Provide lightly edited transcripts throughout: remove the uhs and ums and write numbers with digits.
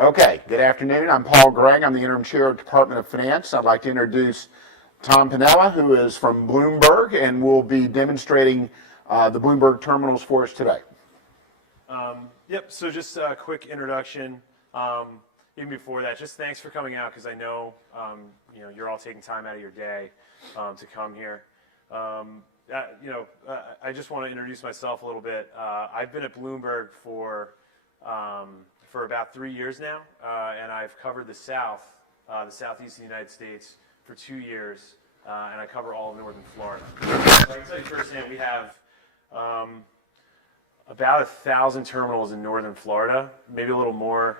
Okay, good afternoon. I'm Paul Gregg. I'm the interim chair of the Department of Finance. I'd like to introduce Tom Piniella, who is from Bloomberg and will be demonstrating the Bloomberg terminals for us today. So just a quick introduction. Even before that, just thanks for coming out because I know you're all taking time out of your day to come here. I just want to introduce myself a little bit. I've been at Bloomberg for about 3 years now, and I've covered the southeast of the United States for 2 years, and I cover all of northern Florida. So I can tell you firsthand, we have about 1,000 terminals in northern Florida, maybe a little more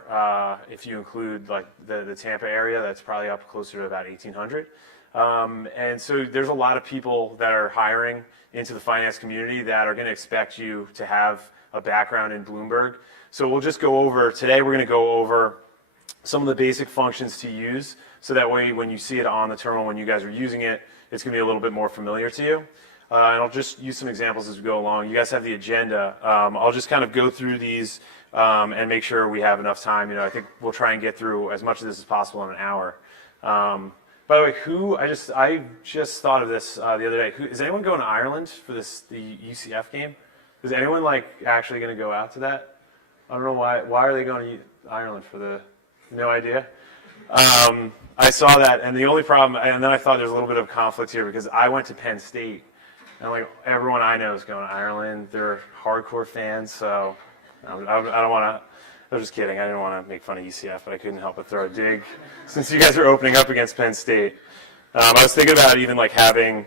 if you include like the Tampa area. That's probably up closer to about 1,800. And so there's a lot of people that are hiring into the finance community that are going to expect you to have a background in Bloomberg. So we'll just go over, today we're going to go over some of the basic functions to use, so that way when you see it on the terminal, when you guys are using it, it's going to be a little bit more familiar to you. And I'll just use some examples as we go along. You guys have the agenda. I'll just kind of go through these and make sure we have enough time. I think we'll try and get through as much of this as possible in an hour. By the way, I just thought of this the other day. Is anyone going to Ireland for the UCF game? Is anyone actually going to go out to that? I don't know why. Why are they going to Ireland for the? No idea. I saw that, and the only problem, and then I thought there's a little bit of conflict here because I went to Penn State, and everyone I know is going to Ireland. They're hardcore fans, so I don't want to. I was just kidding. I didn't want to make fun of UCF, but I couldn't help but throw a dig since you guys are opening up against Penn State. I was thinking about even having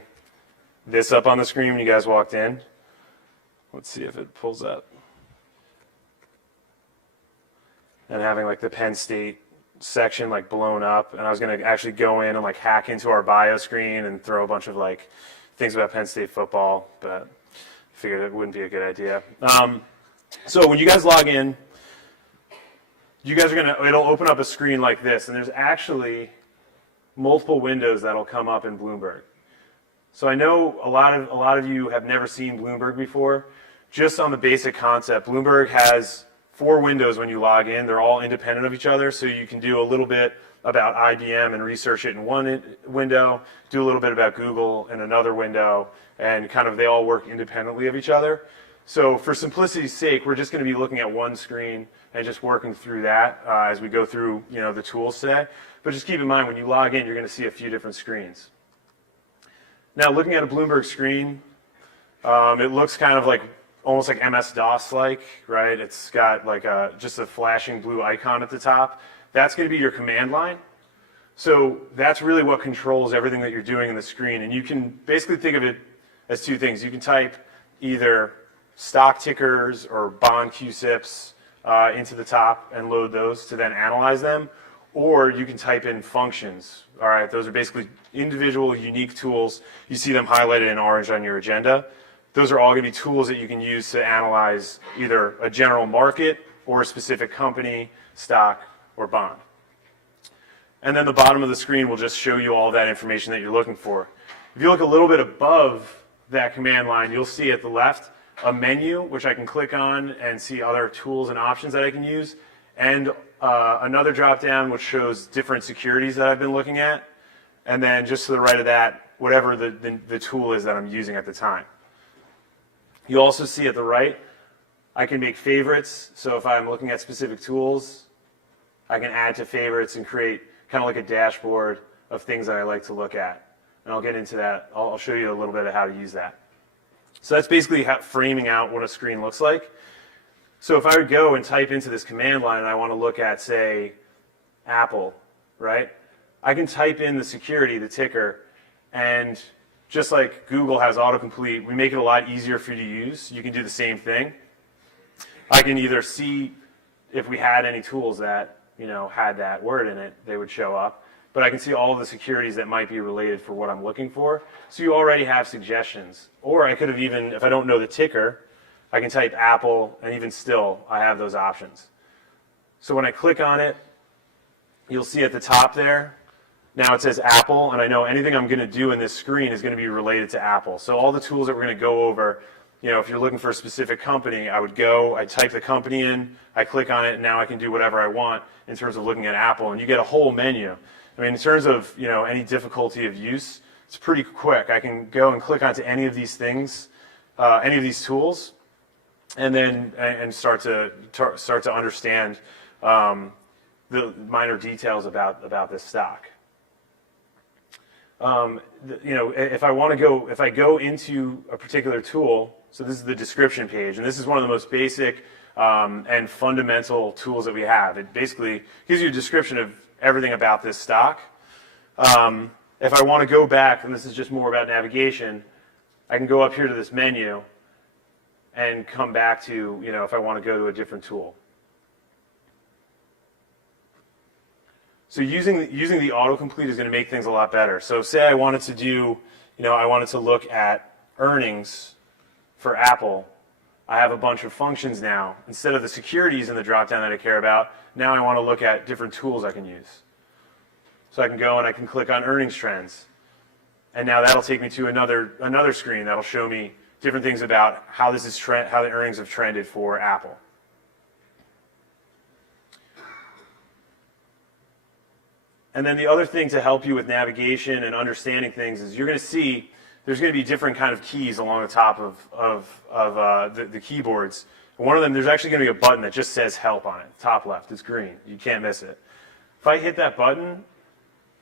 this up on the screen when you guys walked in. Let's see if it pulls up. And having the Penn State section blown up, and I was going to actually go in and hack into our bio screen and throw a bunch of things about Penn State football, but I figured it wouldn't be a good idea. So when you guys log in, you guys it'll open up a screen like this, and there's actually multiple windows that'll come up in Bloomberg. So I know a lot of you have never seen Bloomberg before. Just on the basic concept, Bloomberg has 4 windows when you log in. They're all independent of each other, so you can do a little bit about IBM and research it in one window, do a little bit about Google in another window, and they all work independently of each other. So for simplicity's sake, we're just going to be looking at one screen and just working through that as we go through the tools today. But just keep in mind, when you log in, you're going to see a few different screens. Now, looking at a Bloomberg screen, it looks kind of almost like MS-DOS-like, right? It's got just a flashing blue icon at the top. That's going to be your command line. So that's really what controls everything that you're doing in the screen. And you can basically think of it as 2 things. You can type either stock tickers or bond QSIPs into the top and load those to then analyze them, or you can type in functions. All right, those are basically individual, unique tools. You see them highlighted in orange on your agenda. Those are all going to be tools that you can use to analyze either a general market or a specific company, stock, or bond. And then the bottom of the screen will just show you all that information that you're looking for. If you look a little bit above that command line, you'll see at the left a menu, which I can click on and see other tools and options that I can use, and another drop-down which shows different securities that I've been looking at, and then just to the right of that, whatever the tool is that I'm using at the time. You also see at the right, I can make favorites. So if I'm looking at specific tools, I can add to favorites and create kind of like a dashboard of things that I like to look at. And I'll get into that. I'll show you a little bit of how to use that. So that's basically framing out what a screen looks like. So if I would go and type into this command line and I want to look at, say, Apple, right? I can type in the security, the ticker, and just like Google has autocomplete, we make it a lot easier for you to use. You can do the same thing. I can either see if we had any tools that had that word in it, they would show up. But I can see all of the securities that might be related for what I'm looking for. So you already have suggestions. Or I could have even, if I don't know the ticker, I can type Apple, and even still, I have those options. So when I click on it, you'll see at the top there, now it says Apple, and I know anything I'm going to do in this screen is going to be related to Apple. So all the tools that we're going to go over if you're looking for a specific company, I type the company in, I click on it, and now I can do whatever I want in terms of looking at Apple, and you get a whole menu. I mean, in terms of any difficulty of use, it's pretty quick. I can go and click onto any of these things, any of these tools, and then start to understand the minor details about this stock. If I go into a particular tool, so this is the description page, and this is one of the most basic and fundamental tools that we have. It basically gives you a description of everything about this stock. If I want to go back, and this is just more about navigation, I can go up here to this menu and come back to, if I want to go to a different tool. So using the autocomplete is going to make things a lot better. So say I wanted to do, I wanted to look at earnings for Apple. I have a bunch of functions now. Instead of the securities in the dropdown that I care about, now I want to look at different tools I can use. So I can go and I can click on earnings trends. And now that'll take me to another screen that'll show me different things about how the earnings have trended for Apple. And then the other thing to help you with navigation and understanding things is you're going to see there's going to be different kind of keys along the top of the keyboards. And one of them, there's actually going to be a button that just says help on it, top left. It's green. You can't miss it. If I hit that button,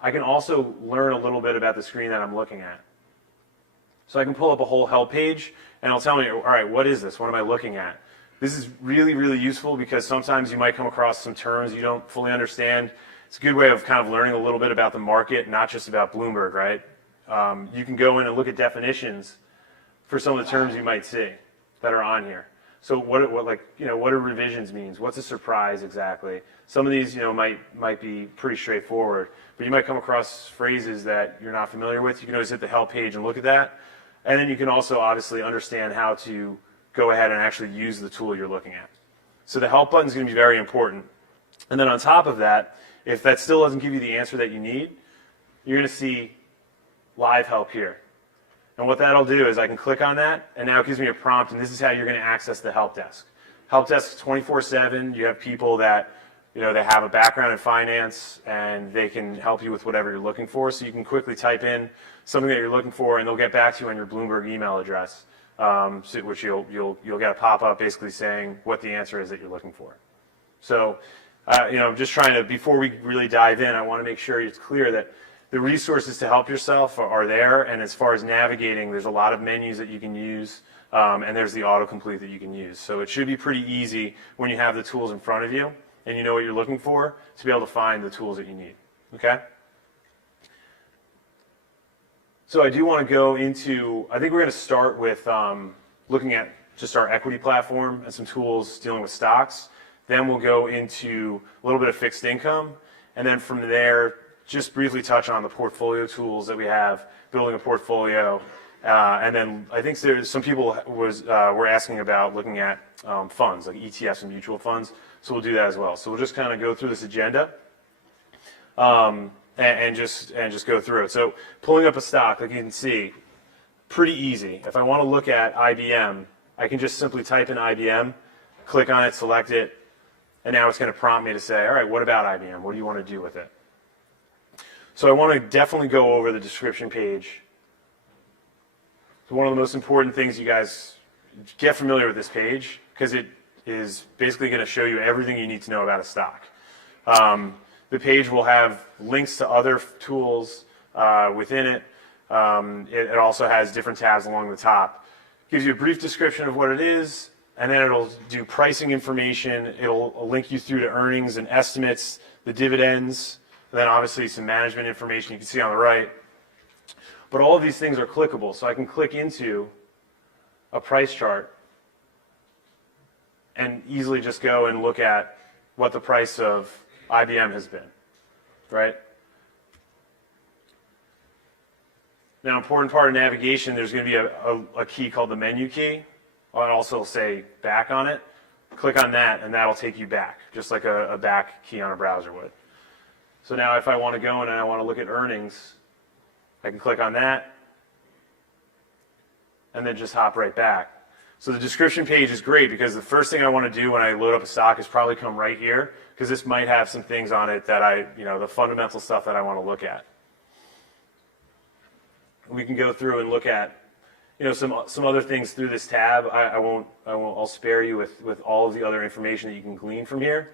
I can also learn a little bit about the screen that I'm looking at. So I can pull up a whole help page, and it'll tell me, all right, what is this? What am I looking at? This is really, really useful because sometimes you might come across some terms you don't fully understand. It's a good way of kind of learning a little bit about the market, not just about Bloomberg, right? You can go in and look at definitions for some of the terms you might see that are on here. So what do revisions means? What's a surprise exactly? Some of these, might be pretty straightforward, but you might come across phrases that you're not familiar with. You can always hit the help page and look at that. And then you can also obviously understand how to go ahead and actually use the tool you're looking at. So the help button is going to be very important. And then on top of that, if that still doesn't give you the answer that you need, you're going to see live help here. And what that'll do is I can click on that, and now it gives me a prompt, and this is how you're going to access the help desk. Help desk is 24/7. You have people that, they have a background in finance, and they can help you with whatever you're looking for. So you can quickly type in something that you're looking for, and they'll get back to you on your Bloomberg email address, which you'll get a pop-up basically saying what the answer is that you're looking for. So, I'm just trying to, before we really dive in, I want to make sure it's clear that the resources to help yourself are there, and as far as navigating, there's a lot of menus that you can use, and there's the autocomplete that you can use. So it should be pretty easy when you have the tools in front of you and you know what you're looking for to be able to find the tools that you need, okay? So I do want to go into, I think we're going to start with looking at just our equity platform and some tools dealing with stocks. Then we'll go into a little bit of fixed income, and then from there, just briefly touch on the portfolio tools that we have, building a portfolio, and then I think there's some people were asking about looking at funds, like ETFs and mutual funds, so we'll do that as well. So we'll just kind of go through this agenda and just go through it. So pulling up a stock, like you can see, pretty easy. If I want to look at IBM, I can just simply type in IBM, click on it, select it, and now it's going to prompt me to say, all right, what about IBM? What do you want to do with it? So I want to definitely go over the description page. So one of the most important things, you guys get familiar with this page because it is basically going to show you everything you need to know about a stock. The page will have links to other tools within it. It also has different tabs along the top. Gives you a brief description of what it is, and then it'll do pricing information. It'll link you through to earnings and estimates, the dividends, and then obviously some management information you can see on the right. But all of these things are clickable, so I can click into a price chart and easily just go and look at what the price of IBM has been, right? Now, important part of navigation, there's going to be a key called the menu key. I'll also say back on it. Click on that, and that'll take you back, just like a back key on a browser would. So now if I want to go in and I want to look at earnings, I can click on that, and then just hop right back. So the description page is great because the first thing I want to do when I load up a stock is probably come right here, because this might have some things on it that the fundamental stuff that I want to look at. We can go through and look at, some other things through this tab. I'll spare you with all of the other information that you can glean from here.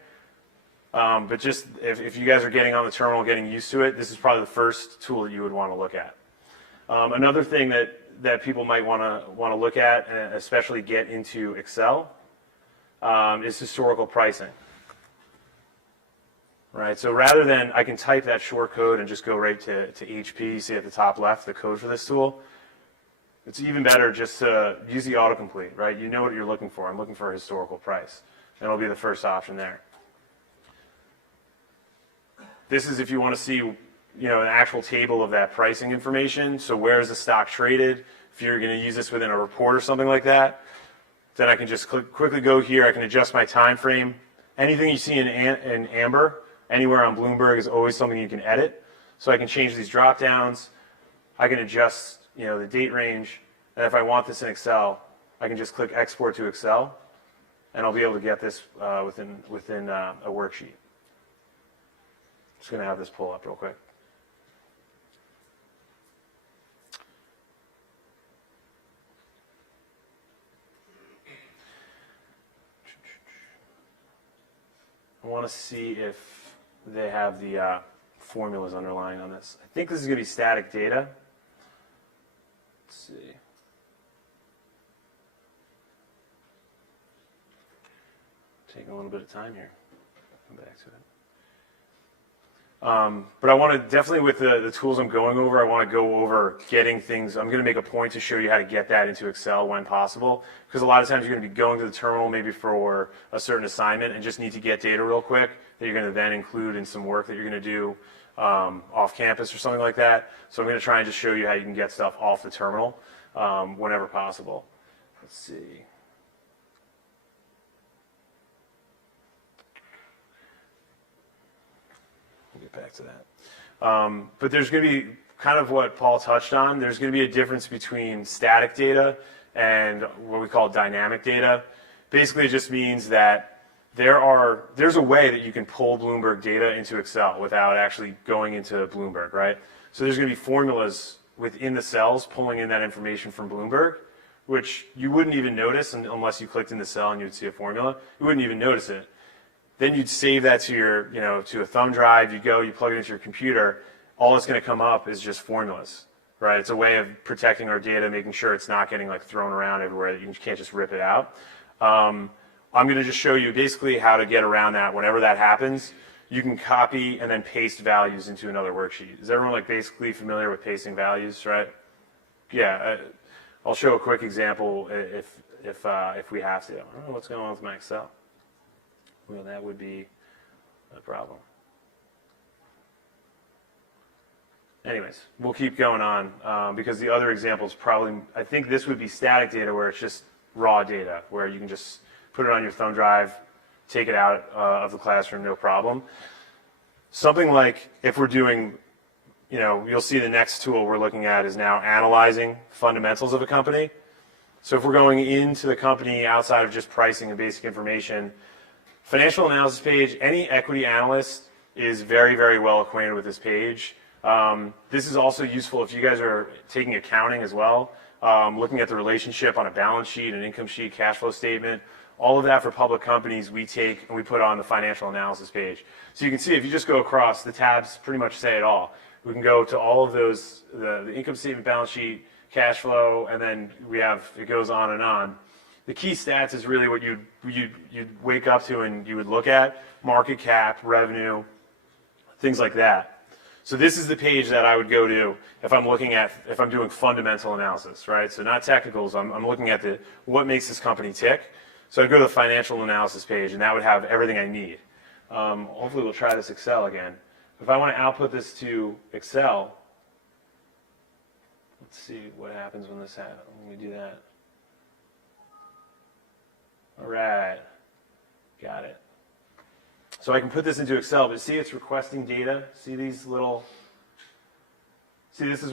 But just if you guys are getting on the terminal, getting used to it, this is probably the first tool that you would want to look at. Another thing that people might want to look at, and especially get into Excel, is historical pricing. Right. So rather than I can type that short code and just go right to HP, you see at the top left the code for this tool. It's even better just to use the autocomplete. Right. You know what you're looking for. I'm looking for a historical price, and it'll be the first option there. This is if you want to see, an actual table of that pricing information. So where is the stock traded? If you're going to use this within a report or something like that, then I can just quickly go here. I can adjust my time frame. Anything you see in amber, anywhere on Bloomberg, is always something you can edit. So I can change these drop downs. I can adjust, the date range. And if I want this in Excel, I can just click Export to Excel, and I'll be able to get this within a worksheet. Just going to have this pull up real quick. I want to see if they have the formulas underlying on this. I think this is going to be static data. Let's see. Taking a little bit of time here. Come back to it. But I want to definitely, with the tools I'm going over, I want to go over getting things. I'm going to make a point to show you how to get that into Excel when possible, because a lot of times you're going to be going to the terminal maybe for a certain assignment and just need to get data real quick that you're going to then include in some work that you're going to do off campus or something like that. So I'm going to try and just show you how you can get stuff off the terminal whenever possible. Let's see. Get back to that. But there's going to be kind of what Paul touched on. There's going to be a difference between static data and what we call dynamic data. Basically, it just means that there's a way that you can pull Bloomberg data into Excel without actually going into Bloomberg, right? So there's going to be formulas within the cells pulling in that information from Bloomberg, which you wouldn't even notice unless you clicked in the cell and you'd see a formula. You wouldn't even notice it. Then you'd save that to your, to a thumb drive. You plug it into your computer. All that's going to come up is just formulas, right? It's a way of protecting our data, making sure it's not getting thrown around everywhere. That you can't just rip it out. I'm going to just show you basically how to get around that. Whenever that happens, you can copy and then paste values into another worksheet. Is everyone basically familiar with pasting values, right? Yeah, I'll show a quick example if we have to. I don't know what's going on with my Excel. Well, that would be a problem. Anyways, we'll keep going on because the other examples I think this would be static data where it's just raw data, where you can just put it on your thumb drive, take it out of the classroom, no problem. Something like if we're doing, you'll see the next tool we're looking at is now analyzing fundamentals of a company. So if we're going into the company outside of just pricing and basic information, financial analysis page, any equity analyst is very, very well acquainted with this page. This is also useful if you guys are taking accounting as well, looking at the relationship on a balance sheet, an income sheet, cash flow statement. All of that for public companies we take and we put on the financial analysis page. So you can see if you just go across, the tabs pretty much say it all. We can go to all of those, the income statement, balance sheet, cash flow, and then it goes on and on. The key stats is really what you'd wake up to and you would look at: market cap, revenue, things like that. So this is the page that I would go to if I'm doing fundamental analysis, right? So not technicals. I'm looking at what makes this company tick. So I'd go to the financial analysis page, and that would have everything I need. Hopefully we'll try this Excel again. If I want to output this to Excel, let's see what happens when we do that. All right, got it. So I can put this into Excel, but see it's requesting data. See these little, this is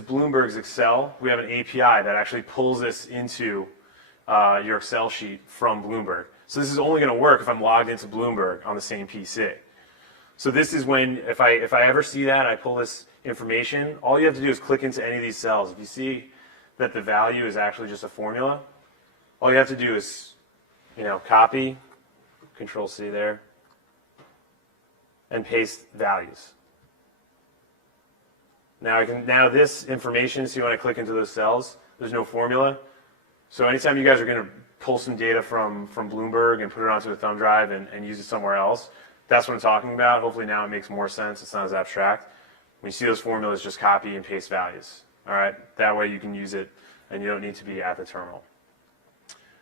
Bloomberg's Excel. We have an API that actually pulls this into your Excel sheet from Bloomberg. So this is only going to work if I'm logged into Bloomberg on the same PC. So this is when, if I ever see that, I pull this information, all you have to do is click into any of these cells. If you see that the value is actually just a formula, all you have to do is, copy, Control C there, and paste values. Now this information, see when I click into those cells, there's no formula. So anytime you guys are going to pull some data from Bloomberg and put it onto a thumb drive and use it somewhere else, that's what I'm talking about. Hopefully now it makes more sense. It's not as abstract. When you see those formulas, just copy and paste values. All right, that way you can use it and you don't need to be at the terminal.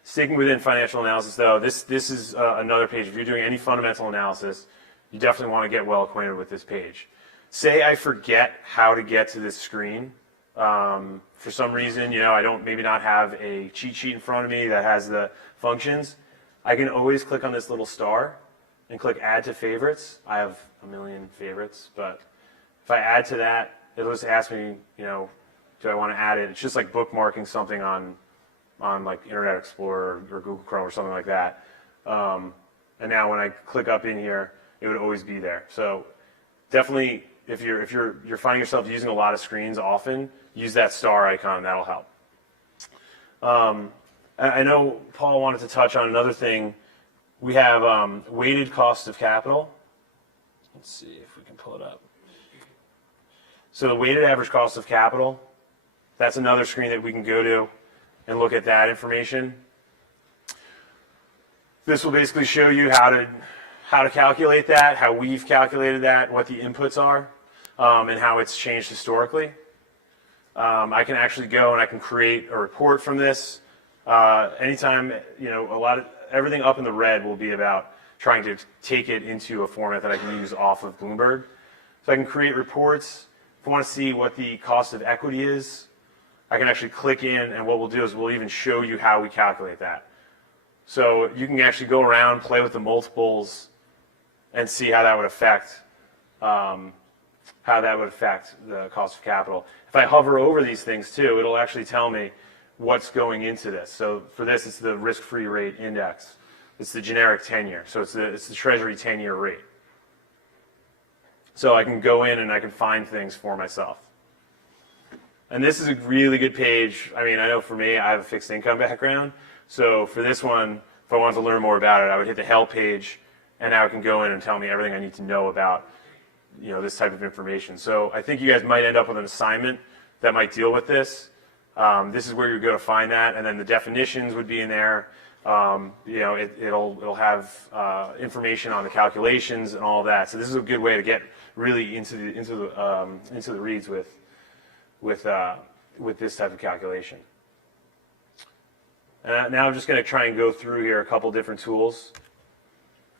Sticking within financial analysis, though, this is another page. If you're doing any fundamental analysis, you definitely want to get well acquainted with this page. Say I forget how to get to this screen. For some reason, I don't maybe not have a cheat sheet in front of me that has the functions. I can always click on this little star and click Add to Favorites. I have a million favorites, but if I add to that, it'll just ask me, do I want to add it? It's just like bookmarking something on like Internet Explorer or Google Chrome or something like that. And now when I click up in here, it would always be there. So definitely, if you're finding yourself using a lot of screens often, use that star icon. That'll help. I know Paul wanted to touch on another thing. We have weighted cost of capital. Let's see if we can pull it up. So the weighted average cost of capital, that's another screen that we can go to and look at that information. This will basically show you how to calculate that, how we've calculated that, what the inputs are, and how it's changed historically. I can actually go and I can create a report from this. Anytime, everything up in the red will be about trying to take it into a format that I can use off of Bloomberg. So I can create reports. If I want to see what the cost of equity is, I can actually click in, and what we'll do is we'll even show you how we calculate that. So you can actually go around, play with the multiples, and see how that would affect the cost of capital. If I hover over these things too, it'll actually tell me what's going into this. So for this, it's the risk-free rate index. It's the generic 10-year. So it's the Treasury 10-year rate. So I can go in and I can find things for myself. And this is a really good page. I know for me, I have a fixed income background. So for this one, if I wanted to learn more about it, I would hit the help page, and now it can go in and tell me everything I need to know about this type of information. So I think you guys might end up with an assignment that might deal with this. This is where you go to find that, and then the definitions would be in there. It'll have information on the calculations and all that. So this is a good way to get really into the reads with this type of calculation. And now I'm just going to try and go through here a couple different tools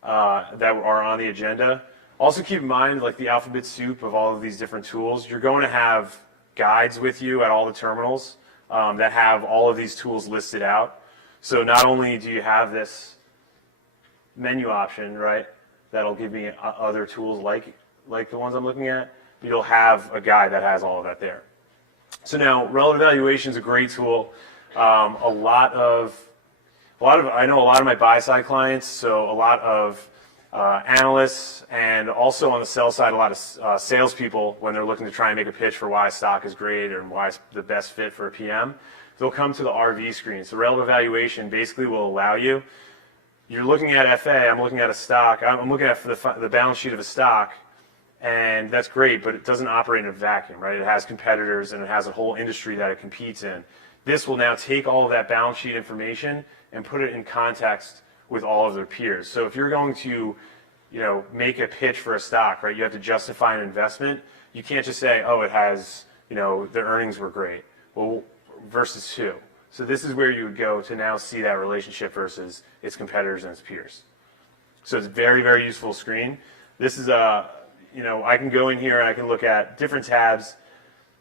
that are on the agenda. Also keep in mind, like the alphabet soup of all of these different tools, you're going to have guides with you at all the terminals that have all of these tools listed out. So not only do you have this menu option, right, that'll give me other tools like the ones I'm looking at, but you'll have a guide that has all of that there. So now, relative valuation is a great tool. I know a lot of my buy-side clients, so a lot of analysts, and also on the sell side, a lot of salespeople, when they're looking to try and make a pitch for why a stock is great or why it's the best fit for a PM, they'll come to the RV screen. So relative valuation basically will allow you, you're looking at FA, I'm looking at a stock, I'm looking at the balance sheet of a stock, and that's great, but it doesn't operate in a vacuum, right? It has competitors and it has a whole industry that it competes in. This will now take all of that balance sheet information and put it in context with all of their peers. So if you're going to, make a pitch for a stock, right, you have to justify an investment. You can't just say, oh, it has, the earnings were great. Well, versus who? So this is where you would go to now see that relationship versus its competitors and its peers. So it's a very, very useful screen. This is I can go in here and I can look at different tabs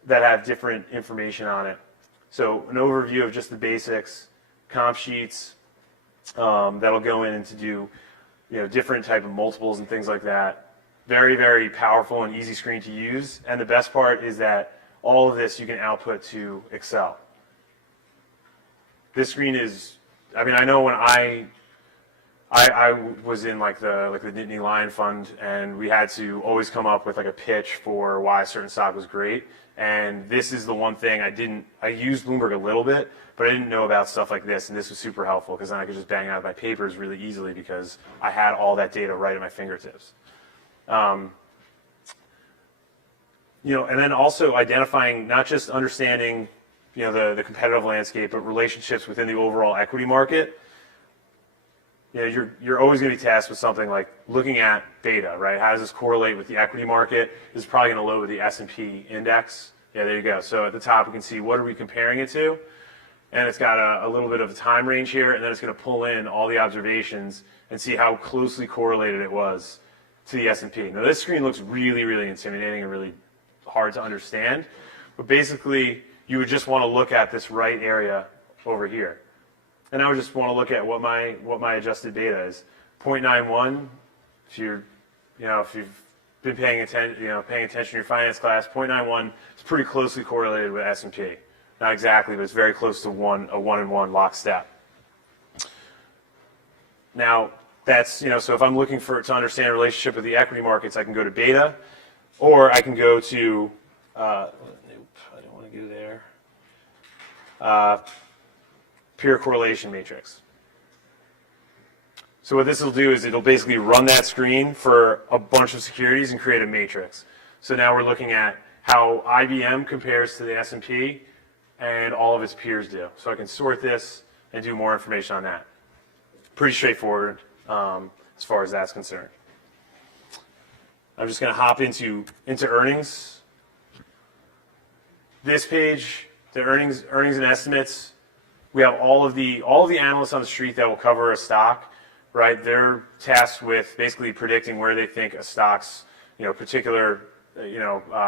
that have different information on it. So an overview of just the basics, comp sheets, that'll go in and to do different type of multiples and things like that. Very, very powerful and easy screen to use. And the best part is that all of this you can output to Excel. This screen is I mean, I know when I was in like the Nittany Lion Fund, and we had to always come up with like a pitch for why a certain stock was great. And this is the one thing I used Bloomberg a little bit, but I didn't know about stuff like this, and this was super helpful because then I could just bang out my papers really easily because I had all that data right at my fingertips. And then also identifying, not just understanding, the competitive landscape, but relationships within the overall equity market. You're always going to be tasked with something like looking at beta, right? How does this correlate with the equity market? This is probably going to load with the S&P index. Yeah, there you go. So at the top, we can see what are we comparing it to, and it's got a little bit of a time range here, and then it's going to pull in all the observations and see how closely correlated it was to the S&P. Now this screen looks really, really intimidating and really hard to understand, but basically you would just want to look at this right area over here. And I would just want to look at what my adjusted beta is. 0.91, if you've been paying attention in your finance class, 0.91 is pretty closely correlated with S&P. Not exactly, but it's very close to a 1-in-1 lockstep. Now, that's, so if I'm looking to understand a relationship with the equity markets, I can go to beta, or I can go to, I don't want to go there, peer correlation matrix. So what this will do is it'll basically run that screen for a bunch of securities and create a matrix. So now we're looking at how IBM compares to the S&P and all of its peers do. So I can sort this and do more information on that. Pretty straightforward as far as that's concerned. I'm just going to hop into earnings. This page, the earnings and estimates. We have all of the analysts on the street that will cover a stock, right? They're tasked with basically predicting where they think a stock's, particular,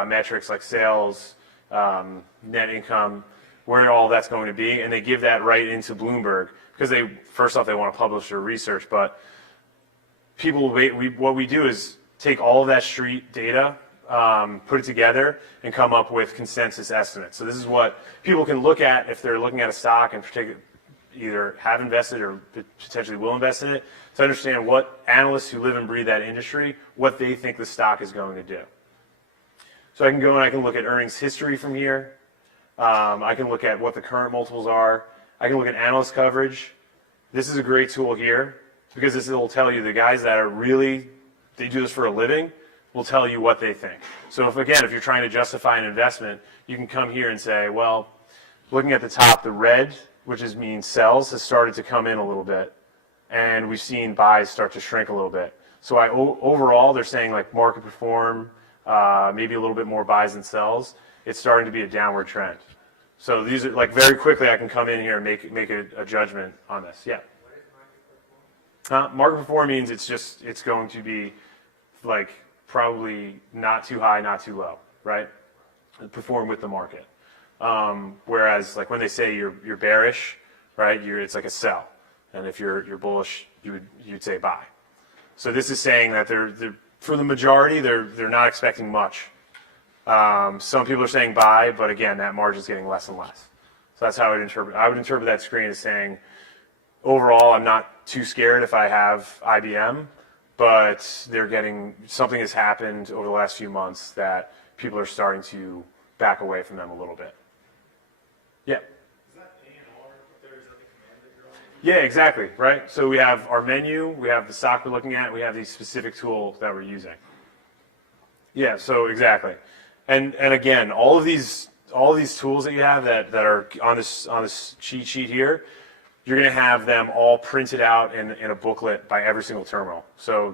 metrics like sales, net income, where all that's going to be, and they give that right into Bloomberg because first off, they want to publish their research, but what we do is take all of that street data, put it together, and come up with consensus estimates. So this is what people can look at if they're looking at a stock and either have invested or potentially will invest in it, to understand what analysts who live and breathe that industry, what they think the stock is going to do. So I can go and I can look at earnings history from here. I can look at what the current multiples are. I can look at analyst coverage. This is a great tool here because this will tell you the guys that they do this for a living, will tell you what they think. So if you're trying to justify an investment, you can come here and say, well, looking at the top, the red, which means sells, has started to come in a little bit, and we've seen buys start to shrink a little bit. So overall, they're saying like market perform, maybe a little bit more buys than sells. It's starting to be a downward trend. So these are like very quickly, I can come in here and make a judgment on this. Yeah. What is market perform? Market perform means it's going to be like probably not too high, not too low, right? Perform with the market. Whereas like when they say you're bearish, right? It's like a sell, and if you're bullish, you'd say buy. So this is saying that they're for the majority they're not expecting much. Some people are saying buy, but again, that margin's getting less and less. So that's how I would interpret that screen as saying, overall, I'm not too scared if I have IBM, but something has happened over the last few months that people are starting to back away from them a little bit. Yeah. Is that A&R up there? Is that the command that you're on? Yeah, exactly, right? So we have our menu, we have the stock we're looking at, we have the specific tool that we're using. Yeah, so exactly. And again, all of these tools that you have that are on this cheat sheet here, you're going to have them all printed out in a booklet by every single terminal. So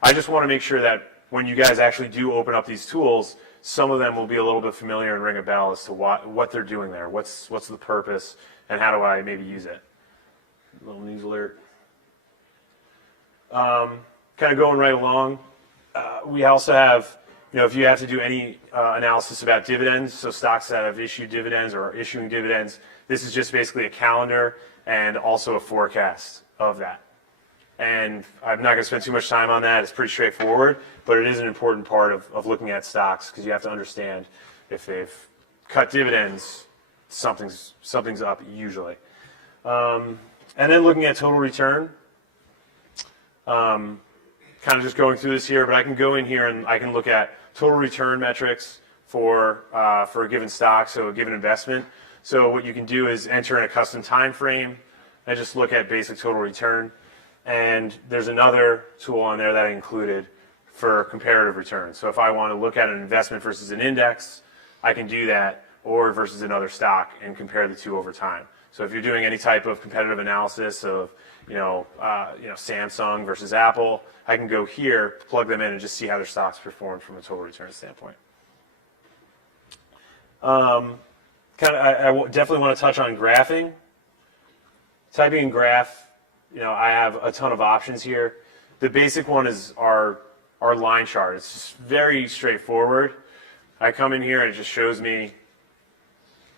I just want to make sure that when you guys actually do open up these tools, some of them will be a little bit familiar and ring a bell as to what they're doing there, what's the purpose, and how do I maybe use it. A little news alert. Kind of going right along. We also have, if you have to do any analysis about dividends, so stocks that have issued dividends or are issuing dividends, this is just basically a calendar and also a forecast of that. And I'm not going to spend too much time on that. It's pretty straightforward, but it is an important part of looking at stocks because you have to understand if they've cut dividends, something's up usually. And And then looking at total return, kind of just going through this here, but I can go in here and I can look at total return metrics for a given stock, so a given investment. So what you can do is enter in a custom time frame and just look at basic total return. And there's another tool on there that I included for comparative return. So if I want to look at an investment versus an index, I can do that, or versus another stock, and compare the two over time. So if you're doing any type of competitive analysis of, Samsung versus Apple, I can go here, plug them in, and just see how their stocks performed from a total return standpoint. I definitely want to touch on graphing. Typing in graph, I have a ton of options here. The basic one is our line chart. It's just very straightforward. I come in here and it just shows me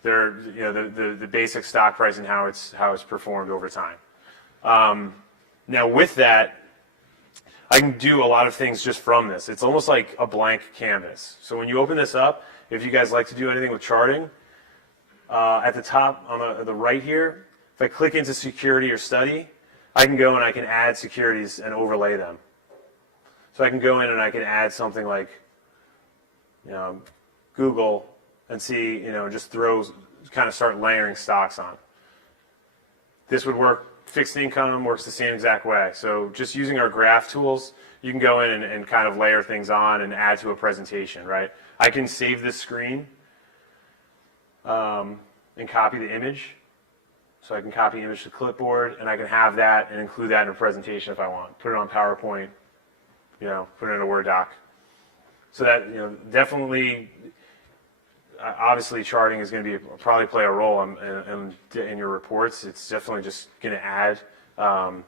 the basic stock price and how it's performed over time. Now with that, I can do a lot of things just from this. It's almost like a blank canvas. So when you open this up, if you guys like to do anything with charting, at the top on the right here, if I click into security or study, I can go and I can add securities and overlay them. So I can go in and I can add something like Google and see, just kind of start layering stocks on. This would work. Fixed income works the same exact way. So just using our graph tools, you can go in and kind of layer things on and add to a presentation, right? I can save this screen and copy the image. So I can copy image to clipboard, and I can have that and include that in a presentation if I want. Put it on PowerPoint, put it in a Word doc. So that, definitely, obviously charting is going to probably play a role in your reports. It's definitely just going to add a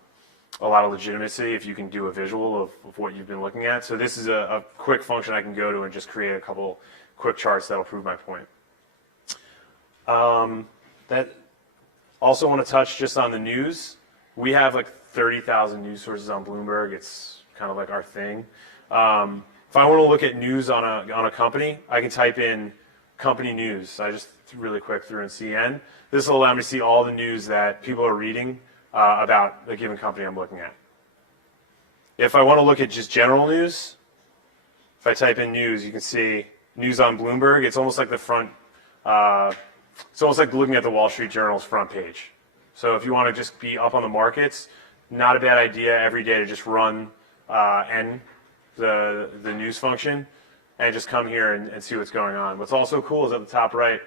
lot of legitimacy if you can do a visual of what you've been looking at. So this is a quick function I can go to and just create a couple quick charts that'll prove my point. Also want to touch just on the news. We have like 30,000 news sources on Bloomberg. It's kind of like our thing. If I want to look at news on a company, I can type in company news. I just really quick through in CN. This will allow me to see all the news that people are reading about a given company I'm looking at. If I want to look at just general news, if I type in news, you can see news on Bloomberg. It's almost like the front. It's almost like looking at the Wall Street Journal's front page. So if you want to just be up on the markets, not a bad idea every day to just run the news function and just come here and see what's going on. What's also cool is at the top right,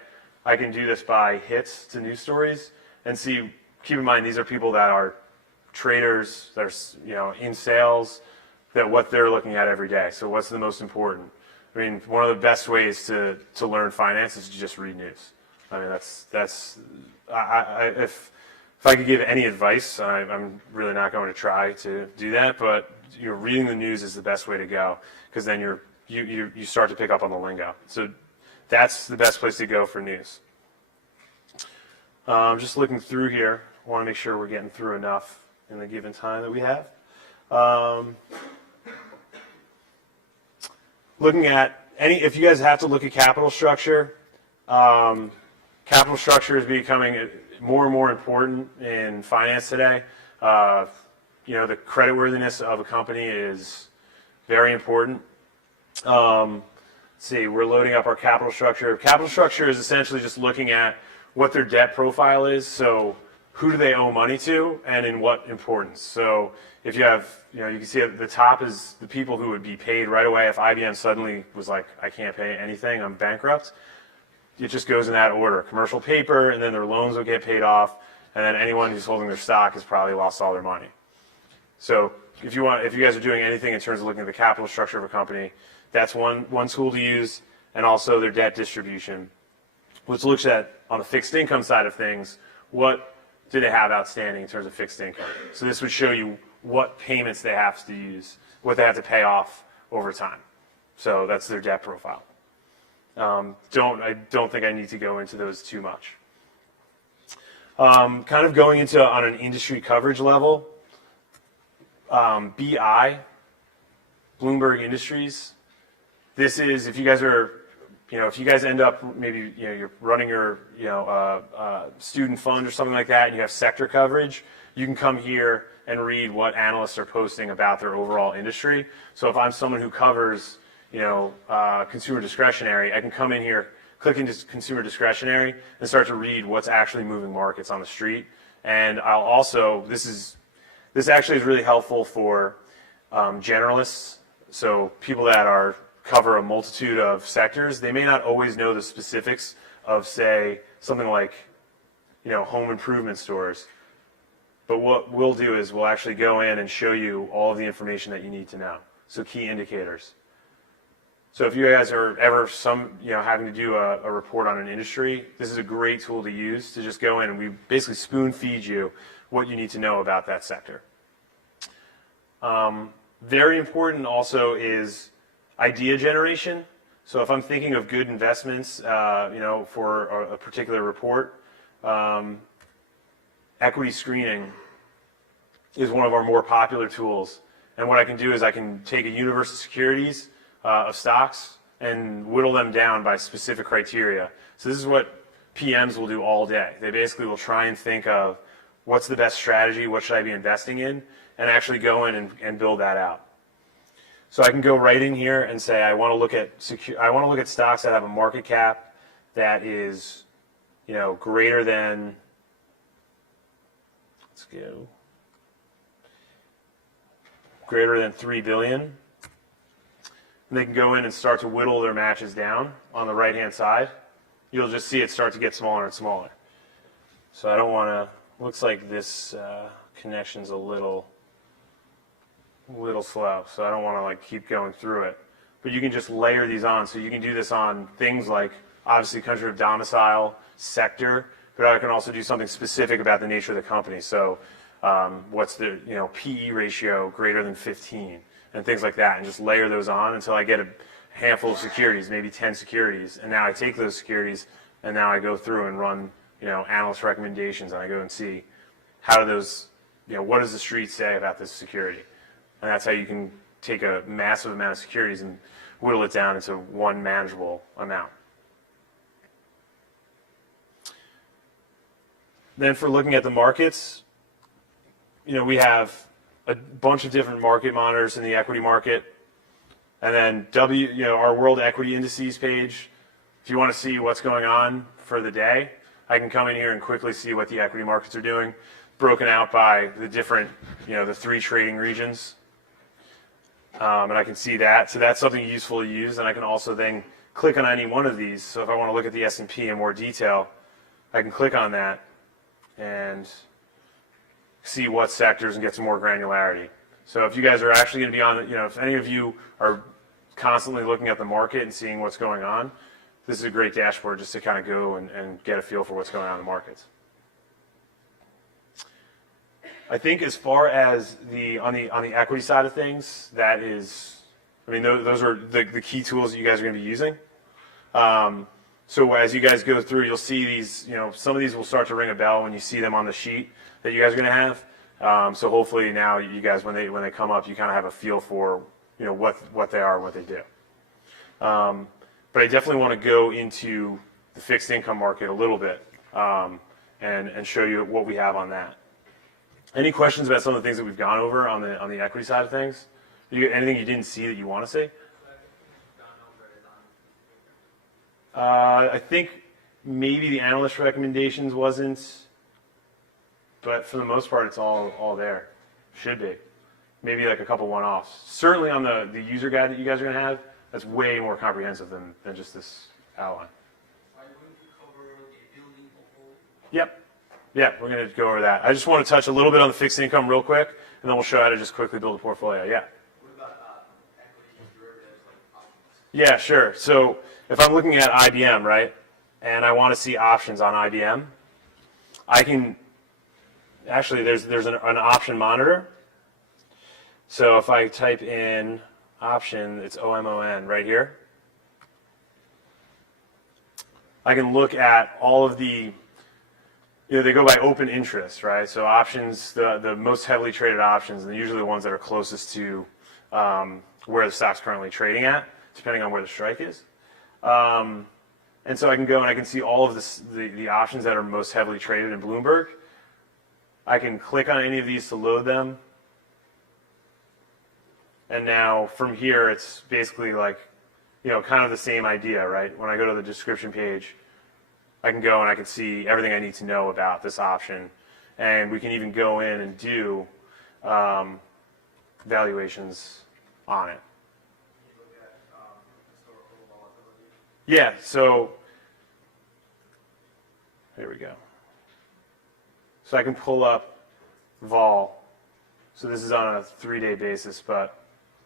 I can do this by hits to news stories and see. Keep in mind, these are people that are traders, that are in sales, that what they're looking at every day. So what's the most important? I mean, one of the best ways to learn finance is to just read news. I mean, if I could give any advice, I'm really not going to try to do that. But reading the news is the best way to go, because then you start to pick up on the lingo. So that's the best place to go for news. Just looking through here, I want to make sure we're getting through enough in the given time that we have. Looking at if you guys have to look at capital structure, capital structure is becoming more and more important in finance today. The creditworthiness of a company is very important. Let's see, we're loading up our capital structure. Capital structure is essentially just looking at what their debt profile is. So who do they owe money to and in what importance? So if you have, you can see at the top is the people who would be paid right away if IBM suddenly was like, I can't pay anything, I'm bankrupt. It just goes in that order. Commercial paper, and then their loans will get paid off, and then anyone who's holding their stock has probably lost all their money. So if you guys are doing anything in terms of looking at the capital structure of a company, that's one tool to use, and also their debt distribution, which looks at, on the fixed income side of things, what do they have outstanding in terms of fixed income. So this would show you what payments they have to use, what they have to pay off over time. So that's their debt profile. I don't think I need to go into those too much. Kind of going into on an industry coverage level, BI, Bloomberg Industries. This is, if you guys are if you guys end up maybe you're running your student fund or something like that, and you have sector coverage, you can come here and read what analysts are posting about their overall industry. So if I'm someone who covers consumer discretionary, I can come in here, click into consumer discretionary, and start to read what's actually moving markets on the street. And I'll also this actually is really helpful for generalists. So people that cover a multitude of sectors, they may not always know the specifics of, say, something like, home improvement stores. But what we'll do is we'll actually go in and show you all of the information that you need to know. So key indicators. So if you guys are ever having to do a report on an industry, this is a great tool to use to just go in and we basically spoon feed you what you need to know about that sector. Very important also is idea generation. So if I'm thinking of good investments, for a particular report, equity screening is one of our more popular tools. And what I can do is I can take a universe of securities of stocks and whittle them down by specific criteria. So this is what PMs will do all day. They basically will try and think of what's the best strategy, what should I be investing in, and actually go in and build that out. So I can go right in here and say I want to look at stocks that have a market cap that is, greater than, greater than 3 billion. And they can go in and start to whittle their matches down on the right-hand side. You'll just see it start to get smaller and smaller. So I don't want to, looks like this connection's a little slow, so I don't want to keep going through it. But you can just layer these on. So you can do this on things like, obviously, country of domicile, sector, but I can also do something specific about the nature of the company. So what's the PE ratio greater than 15 and things like that, and just layer those on until I get a handful of securities, maybe 10 securities. And now I take those securities and now I go through and run analyst recommendations, and I go and see how do those, what does the street say about this security? And that's how you can take a massive amount of securities and whittle it down into one manageable amount. Then for looking at the markets, we have a bunch of different market monitors in the equity market. And then our world equity indices page, if you want to see what's going on for the day, I can come in here and quickly see what the equity markets are doing, broken out by the different, the 3 trading regions. And I can see that. So that's something useful to use. And I can also then click on any one of these. So if I want to look at the S&P in more detail, I can click on that and see what sectors and get some more granularity. So if you guys are actually going to be on, if any of you are constantly looking at the market and seeing what's going on, this is a great dashboard just to kind of go and get a feel for what's going on in the markets. I think as far as on the equity side of things, that is, those are the key tools that you guys are going to be using. So as you guys go through, you'll see these, some of these will start to ring a bell when you see them on the sheet that you guys are going to have. So hopefully now you guys, when they come up, you kind of have a feel for, what they are and what they do. But I definitely want to go into the fixed income market a little bit and show you what we have on that. Any questions about some of the things that we've gone over on the equity side of things? Anything you didn't see that you want to see? I think maybe the analyst recommendations wasn't, but for the most part, it's all there. Should be. Maybe like a couple one-offs. Certainly on the user guide that you guys are going to have, that's way more comprehensive than just this outline. Are you going to cover the building portfolio? Yep. Yeah, we're going to go over that. I just want to touch a little bit on the fixed income real quick, and then we'll show how to just quickly build a portfolio. Yeah. What about equity derivatives like options? Yeah, sure. So if I'm looking at IBM, right, and I want to see options on IBM, I can actually there's an option monitor. So if I type in option, it's OMON right here. I can look at all of the, they go by open interest, right? So options, the most heavily traded options, and usually the ones that are closest to where the stock's currently trading at, depending on where the strike is. And so I can go and I can see all of the options that are most heavily traded in Bloomberg. I can click on any of these to load them. And now from here, it's basically like, kind of the same idea, right? When I go to the description page, I can go and I can see everything I need to know about this option. And we can even go in and do valuations on it. You look at historical volatility. Yeah, so there we go. So I can pull up vol. So this is on a 3-day basis, but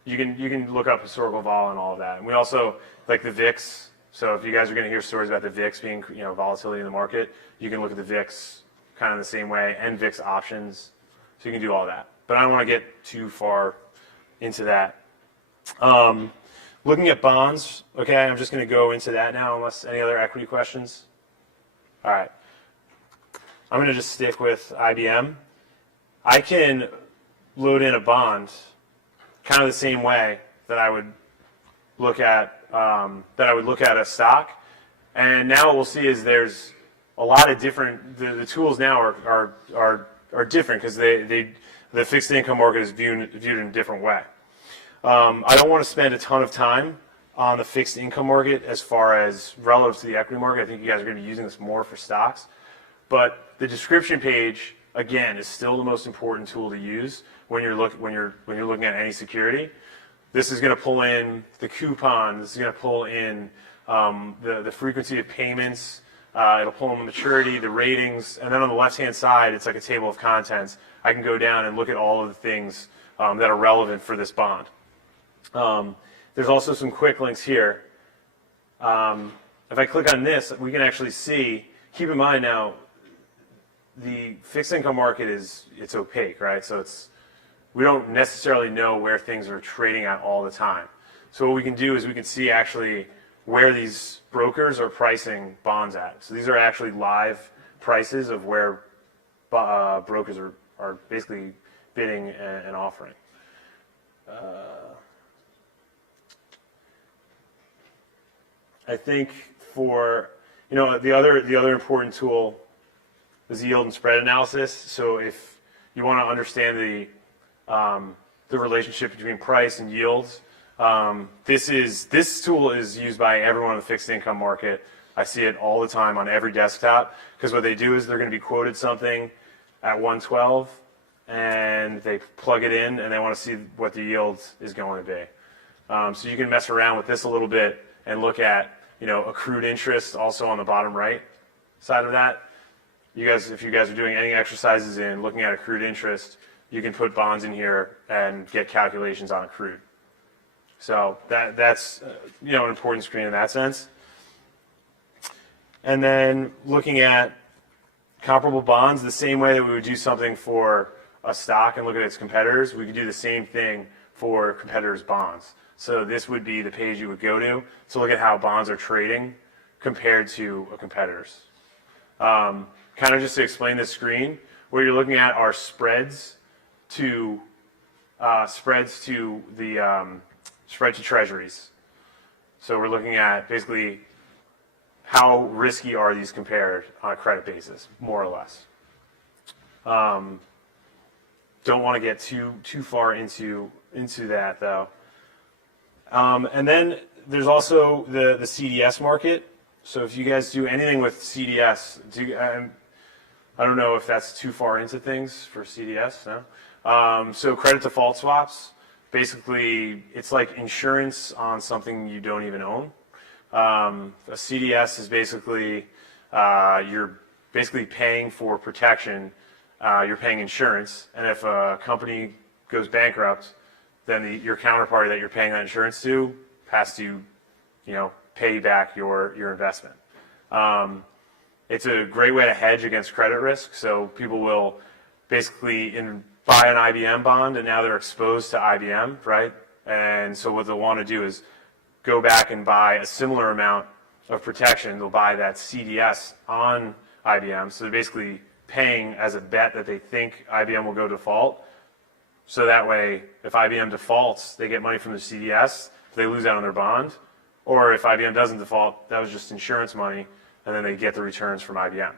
you can look up historical vol and all of that. And we also like the VIX. So if you guys are going to hear stories about the VIX being volatility in the market, you can look at the VIX kind of the same way, and VIX options. So you can do all that. But I don't want to get too far into that. Looking at bonds, okay, I'm just going to go into that now unless any other equity questions. All right. I'm going to just stick with IBM. I can load in a bond kind of the same way that I would look at a stock. And now what we'll see is there's a lot of different. The tools now are different because the fixed income market is viewed in a different way. I don't want to spend a ton of time on the fixed income market as far as relative to the equity market. I think you guys are going to be using this more for stocks. But the description page, again, is still the most important tool to use when you're looking at any security. This is going to pull in the coupon. This is going to pull in the frequency of payments. It'll pull in the maturity, the ratings, and then on the left-hand side, it's like a table of contents. I can go down and look at all of the things that are relevant for this bond. There's also some quick links here. If I click on this, we can actually see, keep in mind now, the fixed income market it's opaque, right? So we don't necessarily know where things are trading at all the time. So what we can do is we can see actually where these brokers are pricing bonds at. So these are actually live prices of where brokers are basically bidding and offering. I think for the other important tool is yield and spread analysis. So if you want to understand the relationship between price and yields, this tool is used by everyone in the fixed income market. I see it all the time on every desktop because what they do is they're going to be quoted something at 112 and they plug it in and they want to see what the yield is going to be. So you can mess around with this a little bit and look at accrued interest also on the bottom right side of that. If you guys are doing any exercises in looking at accrued interest, you can put bonds in here and get calculations on accrued. So that's an important screen in that sense. And then looking at comparable bonds, the same way that we would do something for a stock and look at its competitors, we could do the same thing for competitors' bonds. So this would be the page you would go to look at how bonds are trading compared to a competitor's. Kind of just to explain this screen, what you're looking at are spreads to treasuries. So we're looking at basically how risky are these compared on a credit basis, more or less. Don't want to get too far into that though. And then there's also the CDS market. So if you guys do anything with CDS, I don't know if that's too far into things for CDS, no? So credit default swaps, basically it's like insurance on something you don't even own. A CDS is basically, you're basically paying for protection, you're paying insurance, and if a company goes bankrupt, then your counterparty that you're paying that insurance to has to, pay back your investment. It's a great way to hedge against credit risk. So people will basically buy an IBM bond, and now they're exposed to IBM, right? And so what they'll want to do is go back and buy a similar amount of protection. They'll buy that CDS on IBM. So they're basically paying as a bet that they think IBM will go default. So that way, if IBM defaults, they get money from the CDS. If they lose out on their bond, Or if IBM doesn't default, that was just insurance money, and then they get the returns from IBM.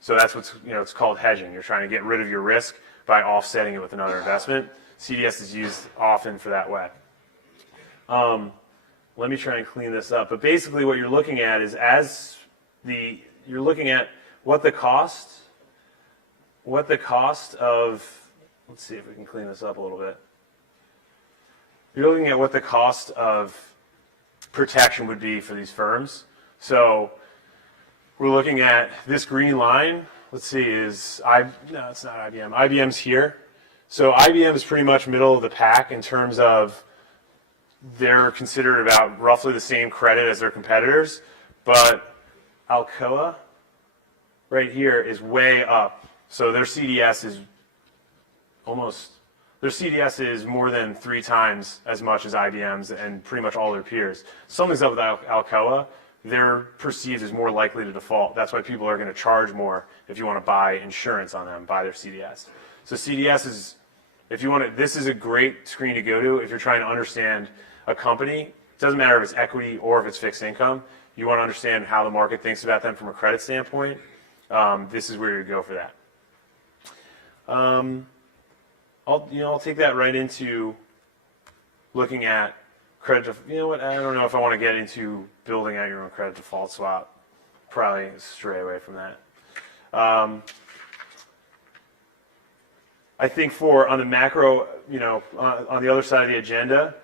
So that's what's, it's called hedging. You're trying to get rid of your risk by offsetting it with another investment. CDS is used often for that way. Let me try and clean this up. But basically what you're looking at is you're looking at what the cost of, let's see if we can clean this up a little bit. You're looking at what the cost of protection would be for these firms. So we're looking at this green line. Let's see, no, it's not IBM. IBM's here. So IBM is pretty much middle of the pack in terms of they're considered about roughly the same credit as their competitors, but Alcoa right here is way up. So their CDS is more than 3 times as much as IBM's and pretty much all their peers. Something's up with Alcoa. They're perceived as more likely to default. That's why people are going to charge more if you want to buy insurance on them, buy their CDS. So CDS is, this is a great screen to go to if you're trying to understand a company. It doesn't matter if it's equity or if it's fixed income. You want to understand how the market thinks about them from a credit standpoint. This is where you go for that. I'll take that right into looking at credit. I don't know if I want to get into building out your own credit default swap. Probably stray away from that. I think on the macro, on the other side of the agenda,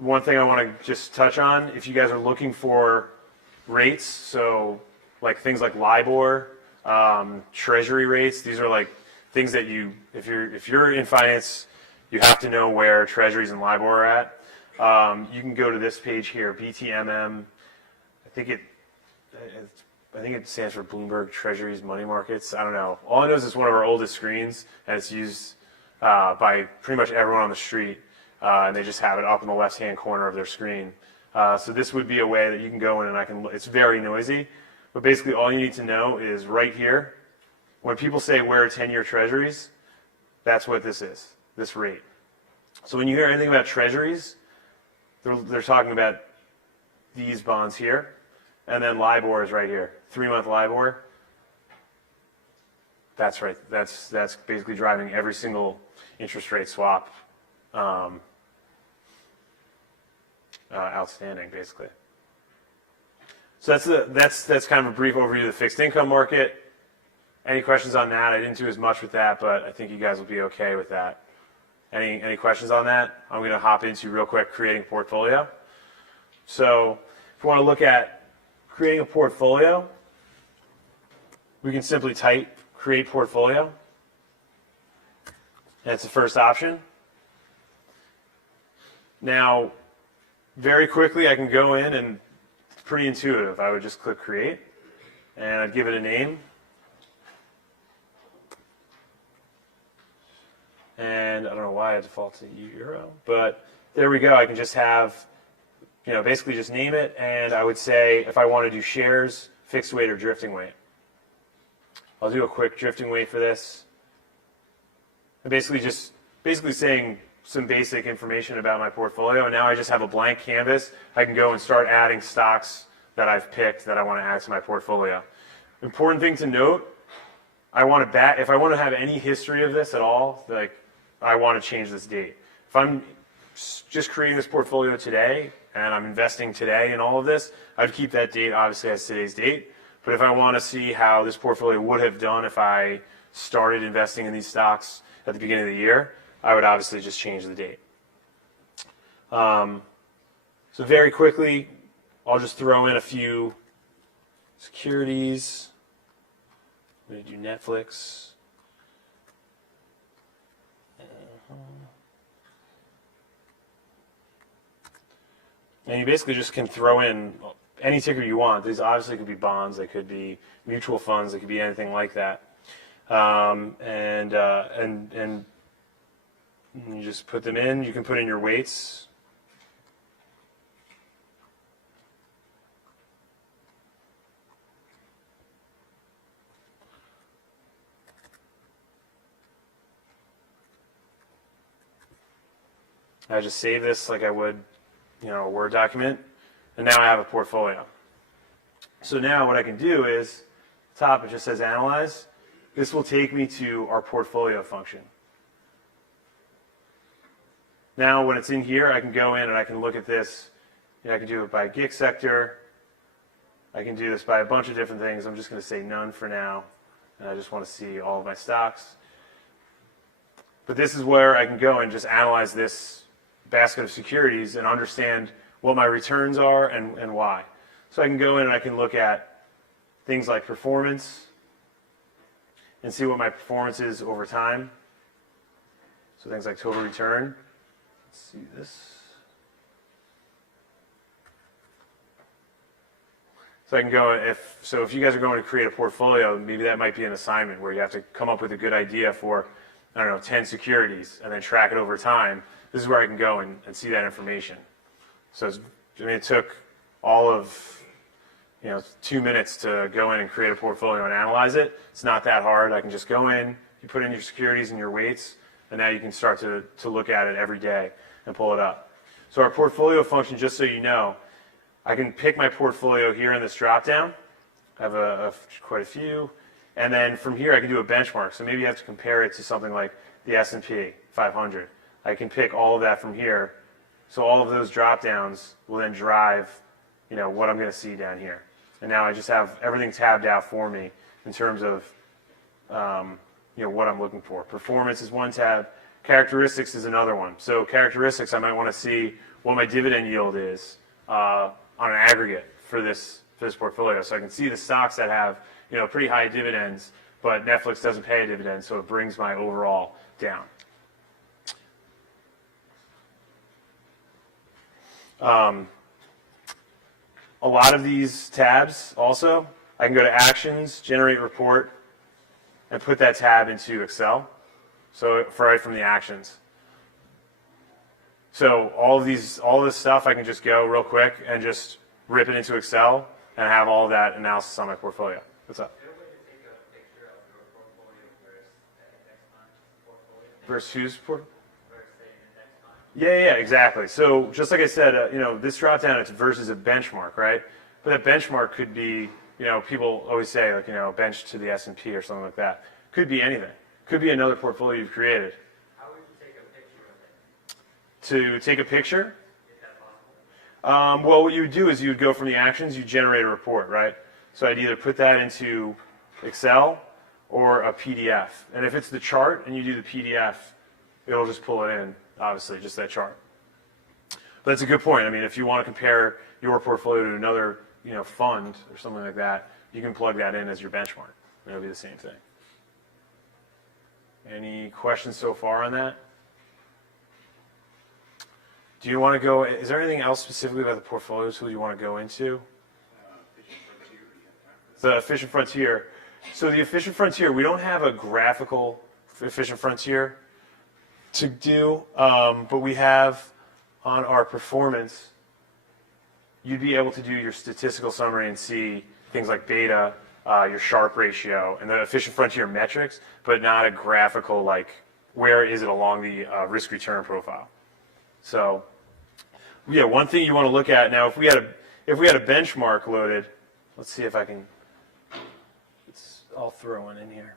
one thing I want to just touch on, if you guys are looking for rates, so like things like LIBOR, treasury rates, these are like things that if you're in finance, you have to know where treasuries and LIBOR are at. You can go to this page here, BTMM. I think it stands for Bloomberg Treasuries Money Markets. I don't know. All I know is it's one of our oldest screens, and it's used by pretty much everyone on the street, and they just have it up in the left-hand corner of their screen. So this would be a way that you can go in and it's very noisy, but basically all you need to know is right here, when people say where are 10-year treasuries, that's what this is, this rate. So when you hear anything about treasuries, they're talking about these bonds here, and then LIBOR is right here, 3-month LIBOR. That's right. That's basically driving every single interest rate swap outstanding, basically. So that's kind of a brief overview of the fixed income market. Any questions on that? I didn't do as much with that, but I think you guys will be okay with that. Any questions on that? I'm going to hop into real quick creating a portfolio. So if you want to look at creating a portfolio, we can simply type create portfolio. That's the first option. Now, very quickly I can go in and it's pretty intuitive. I would just click create and I'd give it a name. And I don't know why I default to euro, but there we go. I can just have, basically just name it, and I would say if I want to do shares, fixed weight or drifting weight. I'll do a quick drifting weight for this. I'm basically saying some basic information about my portfolio, and now I just have a blank canvas. I can go and start adding stocks that I've picked that I want to add to my portfolio. Important thing to note, if I want to have any history of this at all, I want to change this date. If I'm just creating this portfolio today and I'm investing today in all of this, I'd keep that date obviously as today's date. But if I want to see how this portfolio would have done if I started investing in these stocks at the beginning of the year, I would obviously just change the date. So very quickly, I'll just throw in a few securities. I'm going to do Netflix. And you basically just can throw in any ticker you want. These obviously could be bonds, they could be mutual funds, they could be anything like that. And you just put them in. You can put in your weights. I just save this like I would, a Word document, and now I have a portfolio. So now what I can do is, top it just says Analyze. This will take me to our portfolio function. Now when it's in here, I can go in and I can look at this. I can do it by GIC sector. I can do this by a bunch of different things. I'm just going to say none for now. And I just want to see all of my stocks. But this is where I can go and just analyze this basket of securities and understand what my returns are and why. So I can go in and I can look at things like performance and see what my performance is over time. So things like total return. Let's see this. So I can go, if you guys are going to create a portfolio, maybe that might be an assignment where you have to come up with a good idea for, 10 securities and then track it over time. This is where I can go and see that information. So it took all of 2 minutes to go in and create a portfolio and analyze it. It's not that hard. I can just go in, you put in your securities and your weights, and now you can start to look at it every day and pull it up. So our portfolio function, just so you know, I can pick my portfolio here in this drop-down. I have quite a few. And then from here, I can do a benchmark. So maybe you have to compare it to something like the S&P 500. I can pick all of that from here. So all of those drop-downs will then drive, what I'm going to see down here. And now I just have everything tabbed out for me in terms of, what I'm looking for. Performance is one tab. Characteristics is another one. So characteristics, I might want to see what my dividend yield is on an aggregate for this portfolio. So I can see the stocks that have pretty high dividends, but Netflix doesn't pay a dividend, so it brings my overall down. A lot of these tabs also, I can go to Actions, Generate Report, and put that tab into Excel. So right from the Actions. So all this stuff, I can just go real quick and just rip it into Excel and have all of that analysis on my portfolio. What's up? Is there a way to take a picture of your portfolio versus the index fund portfolio? Versus whose portfolio? Versus the index fund? Yeah, exactly. So just like I said, this drop down, it's versus a benchmark, right? But that benchmark could be, people always say bench to the S&P or something like that. Could be anything. Could be another portfolio you've created. How would you take a picture of it? To take a picture, Is that possible? well, what you would do is you would go from the Actions, you generate a report, right? So I'd either put that into Excel or a PDF. And if it's the chart and you do the PDF, it'll just pull it in, obviously, just that chart. But that's a good point. I mean, if you want to compare your portfolio to another, fund or something like that, you can plug that in as your benchmark. It'll be the same thing. Any questions so far on that? Do you want to go, is there anything else specifically about the portfolio tool you want to go into? The efficient frontier. So the efficient frontier, we don't have a graphical efficient frontier to do, but we have on our performance, you'd be able to do your statistical summary and see things like beta, your Sharpe ratio, and the efficient frontier metrics, but not a graphical like where is it along the risk return profile. So yeah, one thing you want to look at now, if we had a benchmark loaded, let's see if I can. I'll throw one in here.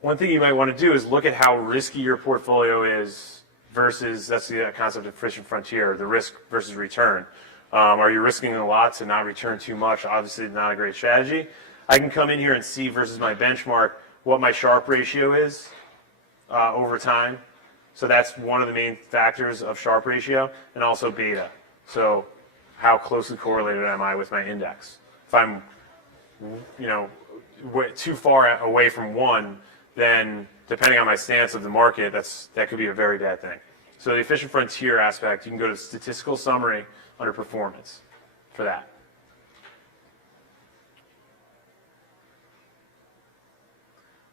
One thing you might want to do is look at how risky your portfolio is versus, that's the concept of efficient frontier, the risk versus return. Are you risking a lot to not return too much? Obviously not a great strategy. I can come in here and see versus my benchmark what my Sharpe ratio is over time. So that's one of the main factors of Sharpe ratio, and also beta. So how closely correlated am I with my index? If I'm, too far away from one, then depending on my stance of the market, that could be a very bad thing. So the efficient frontier aspect, you can go to statistical summary under performance for that.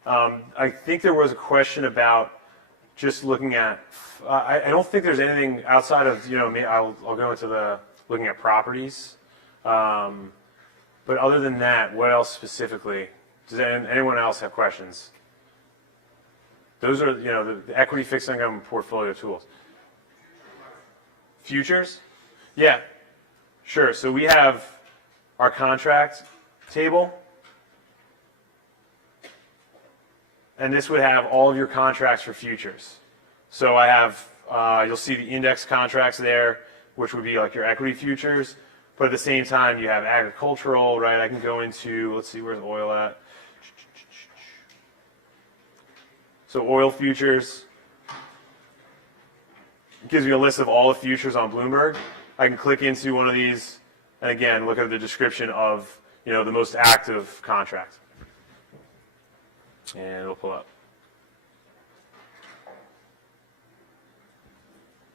I think there was a question about just looking at. I don't think there's anything outside of I'll go into looking at properties, but other than that, what else specifically? Does anyone else have questions? Those are, the equity fixed income portfolio tools. Futures? Yeah, sure. So we have our contract table. And this would have all of your contracts for futures. So I have, you'll see the index contracts there, which would be like your equity futures. But at the same time, you have agricultural, right? I can go into, let's see, where's oil at? So oil futures gives me a list of all the futures on Bloomberg. I can click into one of these, and again, look at the description of, the most active contract. And it'll pull up.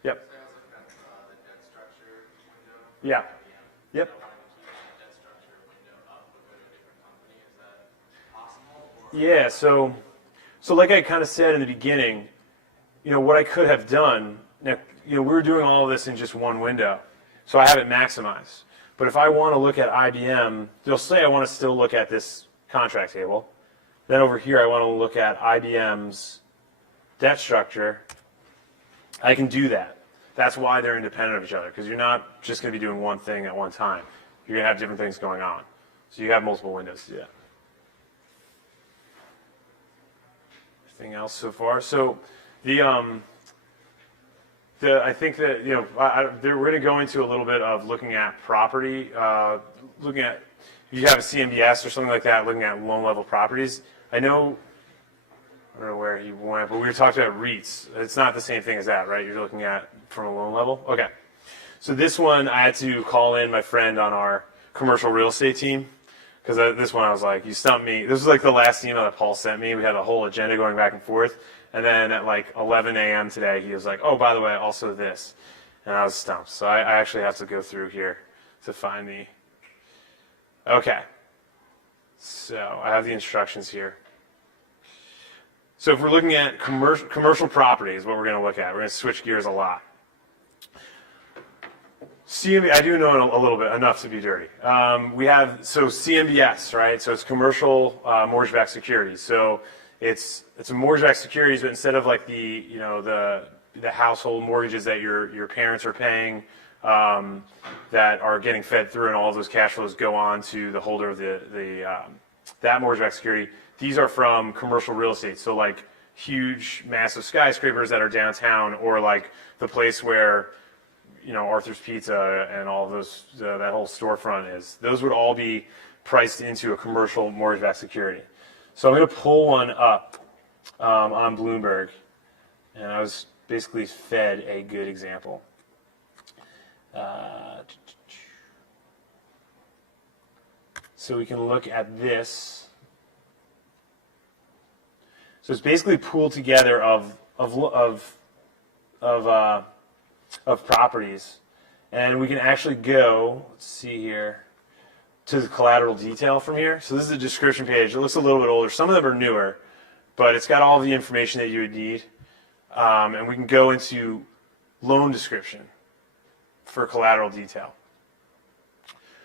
Yep. So I also got the debt structure window. Yeah. Yep. If I wanted to keep that debt structure window up but go to a different company, is that possible? Or Yeah, so like I kind of said in the beginning, what I could have done, now, we were doing all of this in just one window, so I have it maximized. But if I want to look at IBM, they'll say I want to still look at this contract table. Then over here, I want to look at IBM's debt structure. I can do that. That's why they're independent of each other, because you're not just going to be doing one thing at one time. You're going to have different things going on. So you have multiple windows to do that. Anything else so far? So I think that, we're going to go into a little bit of looking at property, looking at, if you have a CMBS or something like that, looking at loan level properties. I don't know where he went, but we were talking about REITs. It's not the same thing as that, right? You're looking at from a loan level? Okay. So this one, I had to call in my friend on our commercial real estate team, because this one I was like, you stumped me. This was like the last email that Paul sent me. We had a whole agenda going back and forth. And then at like 11 a.m. today, he was like, oh, by the way, also this. And I was stumped. So I actually have to go through here to find the... Okay. So I have the instructions here. So if we're looking at commercial property is what we're going to look at. We're going to switch gears a lot. I do know a little bit, enough to be dirty. We have, CMBS, right? So it's commercial mortgage-backed securities. So it's a mortgage-backed securities, but instead of like the household mortgages that your parents are paying, that are getting fed through, and all of those cash flows go on to the holder of that mortgage-backed security. These are from commercial real estate, so like huge, massive skyscrapers that are downtown, or like the place where Arthur's Pizza and all of those, that whole storefront is. Those would all be priced into a commercial mortgage-backed security. So I'm going to pull one up on Bloomberg, and I was basically fed a good example. So we can look at this. So it's basically pooled together of properties, and we can actually go. Let's see here to the collateral detail from here. So this is a description page. It looks a little bit older. Some of them are newer, but it's got all the information that you would need, and we can go into loan description for collateral detail.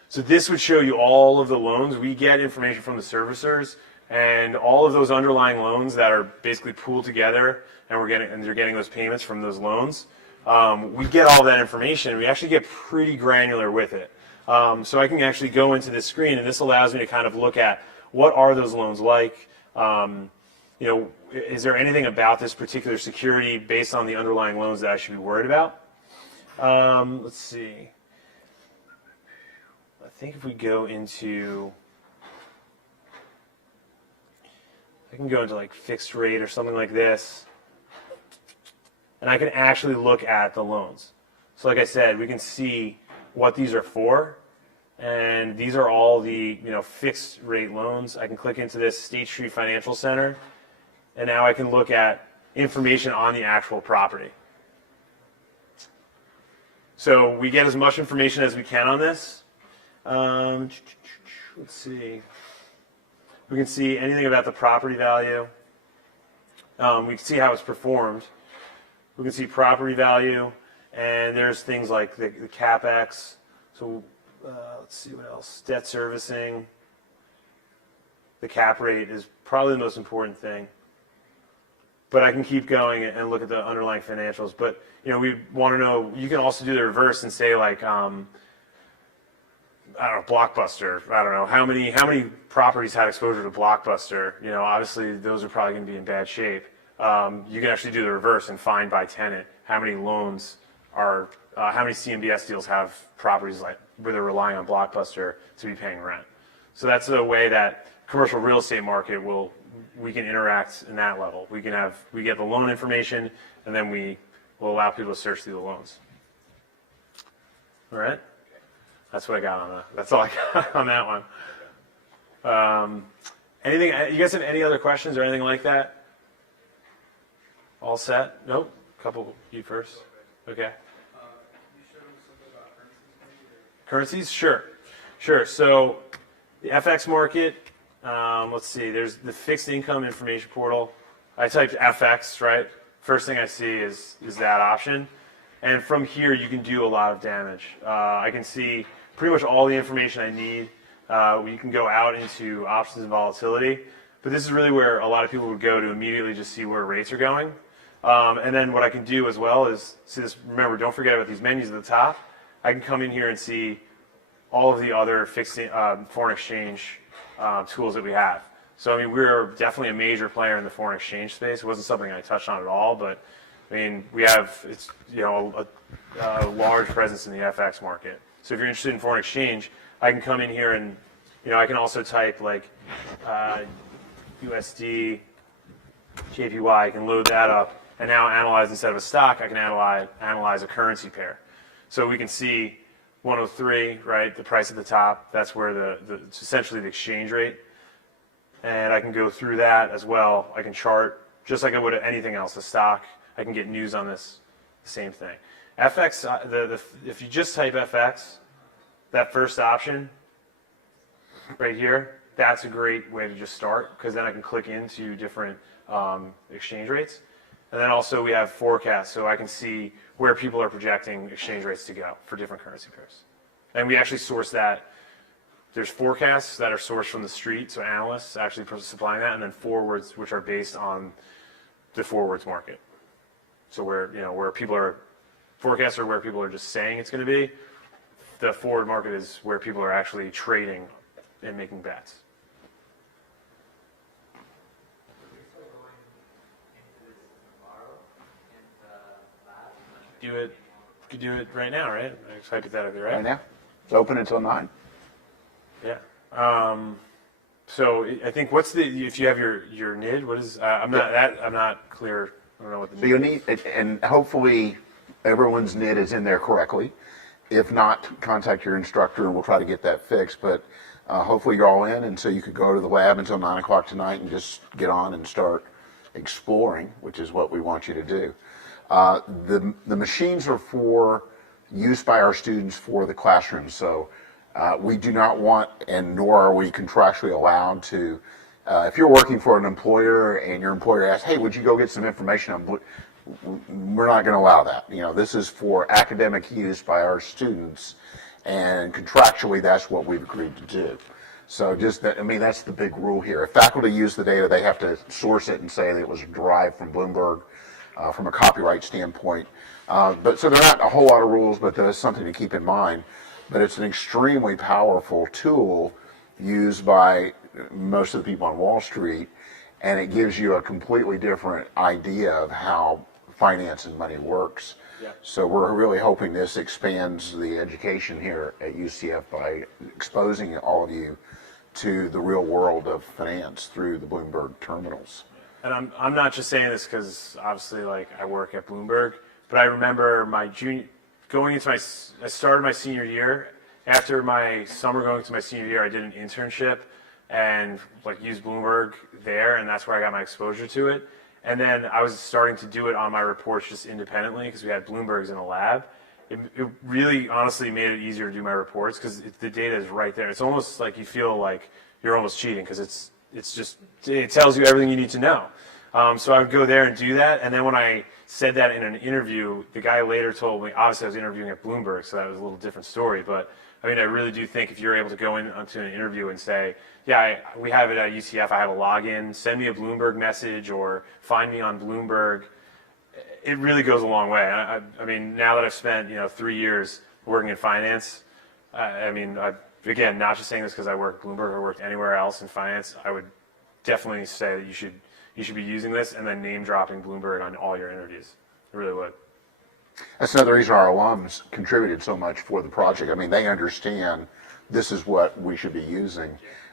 So this would show you all of the loans. We get information from the servicers, and all of those underlying loans that are basically pooled together, and they're getting those payments from those loans. We get all that information. We actually get pretty granular with it. So I can actually go into this screen, and this allows me to kind of look at what are those loans like. Is there anything about this particular security based on the underlying loans that I should be worried about? Let's see. I think if we go into, I can go into like fixed rate or something like this, and I can actually look at the loans. So like I said, we can see what these are for, and these are all the fixed rate loans. I can click into this State Street Financial Center, and now I can look at information on the actual property. So we get as much information as we can on this. Let's see. We can see anything about the property value. We can see how it's performed. We can see property value, and there's things like the CapEx. So let's see what else. Debt servicing. The cap rate is probably the most important thing. but I can keep going and look at the underlying financials. But we want to know. You can also do the reverse and say like, I don't know, Blockbuster. I don't know how many properties had exposure to Blockbuster. Obviously those are probably going to be in bad shape. You can actually do the reverse and find by tenant how many loans are, how many CMBS deals have properties like where they're relying on Blockbuster to be paying rent. So that's a way that commercial real estate market we can interact in that level. We get the loan information, and then we will allow people to search through the loans. All right, that's what I got on that. That's all I got on that one. Anything? You guys have any other questions or anything like that? All set? Nope. Couple. You first. Okay. You showed us something about currencies, maybe? Currencies? Sure. So the FX market, let's see, there's the fixed income information portal. I typed FX, right? First thing I see is that option. And from here, you can do a lot of damage. I can see pretty much all the information I need. You can go out into options and volatility. But this is really where a lot of people would go to immediately just see where rates are going. And then what I can do as well is, see this, remember, don't forget about these menus at the top. I can come in here and see all of the other fixed foreign exchange tools that we have. So, we're definitely a major player in the foreign exchange space. It wasn't something I touched on at all, but, we have, a large presence in the FX market. So if you're interested in foreign exchange, I can come in here and, I can also type like USD, JPY, I can load that up. And now analyze, instead of a stock, I can analyze a currency pair. So we can see 103, right, the price at the top, that's where it's essentially the exchange rate. And I can go through that as well. I can chart, just like I would anything else, a stock. I can get news on this, same thing. FX, if you just type FX, that first option right here, that's a great way to just start, because then I can click into different exchange rates. And then also we have forecasts, so I can see where people are projecting exchange rates to go for different currency pairs. And we actually source that. There's forecasts that are sourced from the street, so analysts actually supplying that, and then forwards, which are based on the forwards market. So where people are, forecasts are where people are just saying it's going to be. The forward market is where people are actually trading and making bets. You could do it right now, right? Hypothetically, right? Right now, it's open until 9. Yeah. So I think if you have your NID, what is? I'm not clear. I don't know what the. So you'll need, and hopefully everyone's NID is in there correctly. If not, contact your instructor and we'll try to get that fixed. But hopefully you're all in, and so you could go to the lab until 9 o'clock tonight and just get on and start exploring, which is what we want you to do. The machines are for use by our students for the classroom. So we do not want, and nor are we contractually allowed to, if you're working for an employer and your employer asks, hey, would you go get some information on Blue, we're not going to allow that. This is for academic use by our students, and contractually that's what we've agreed to do. So just that, that's the big rule here. If faculty use the data, they have to source it and say that it was derived from Bloomberg. From a copyright standpoint. But so there are not a whole lot of rules, but there's something to keep in mind. But it's an extremely powerful tool used by most of the people on Wall Street, and it gives you a completely different idea of how finance and money works. Yeah. So we're really hoping this expands the education here at UCF by exposing all of you to the real world of finance through the Bloomberg terminals. And I'm not just saying this because obviously I work at Bloomberg, but I remember I started my senior year. After my summer going to my senior year, I did an internship and used Bloomberg there, and that's where I got my exposure to it. And then I was starting to do it on my reports just independently because we had Bloombergs in the lab. It really honestly made it easier to do my reports because the data is right there. It's almost like you feel like you're almost cheating because it tells you everything you need to know. So I would go there and do that, and then when I said that in an interview, the guy later told me, obviously I was interviewing at Bloomberg, so that was a little different story, but I mean, I really do think if you're able to go into an interview and say, yeah, we have it at UCF, I have a login, send me a Bloomberg message or find me on Bloomberg, it really goes a long way. I mean, now that I've spent 3 years working in finance, again, not just saying this because I work at Bloomberg or worked anywhere else in finance, I would definitely say that you should be using this and then name dropping Bloomberg on all your interviews. I really would. That's another reason our alums contributed so much for the project. I mean, they understand this is what we should be using.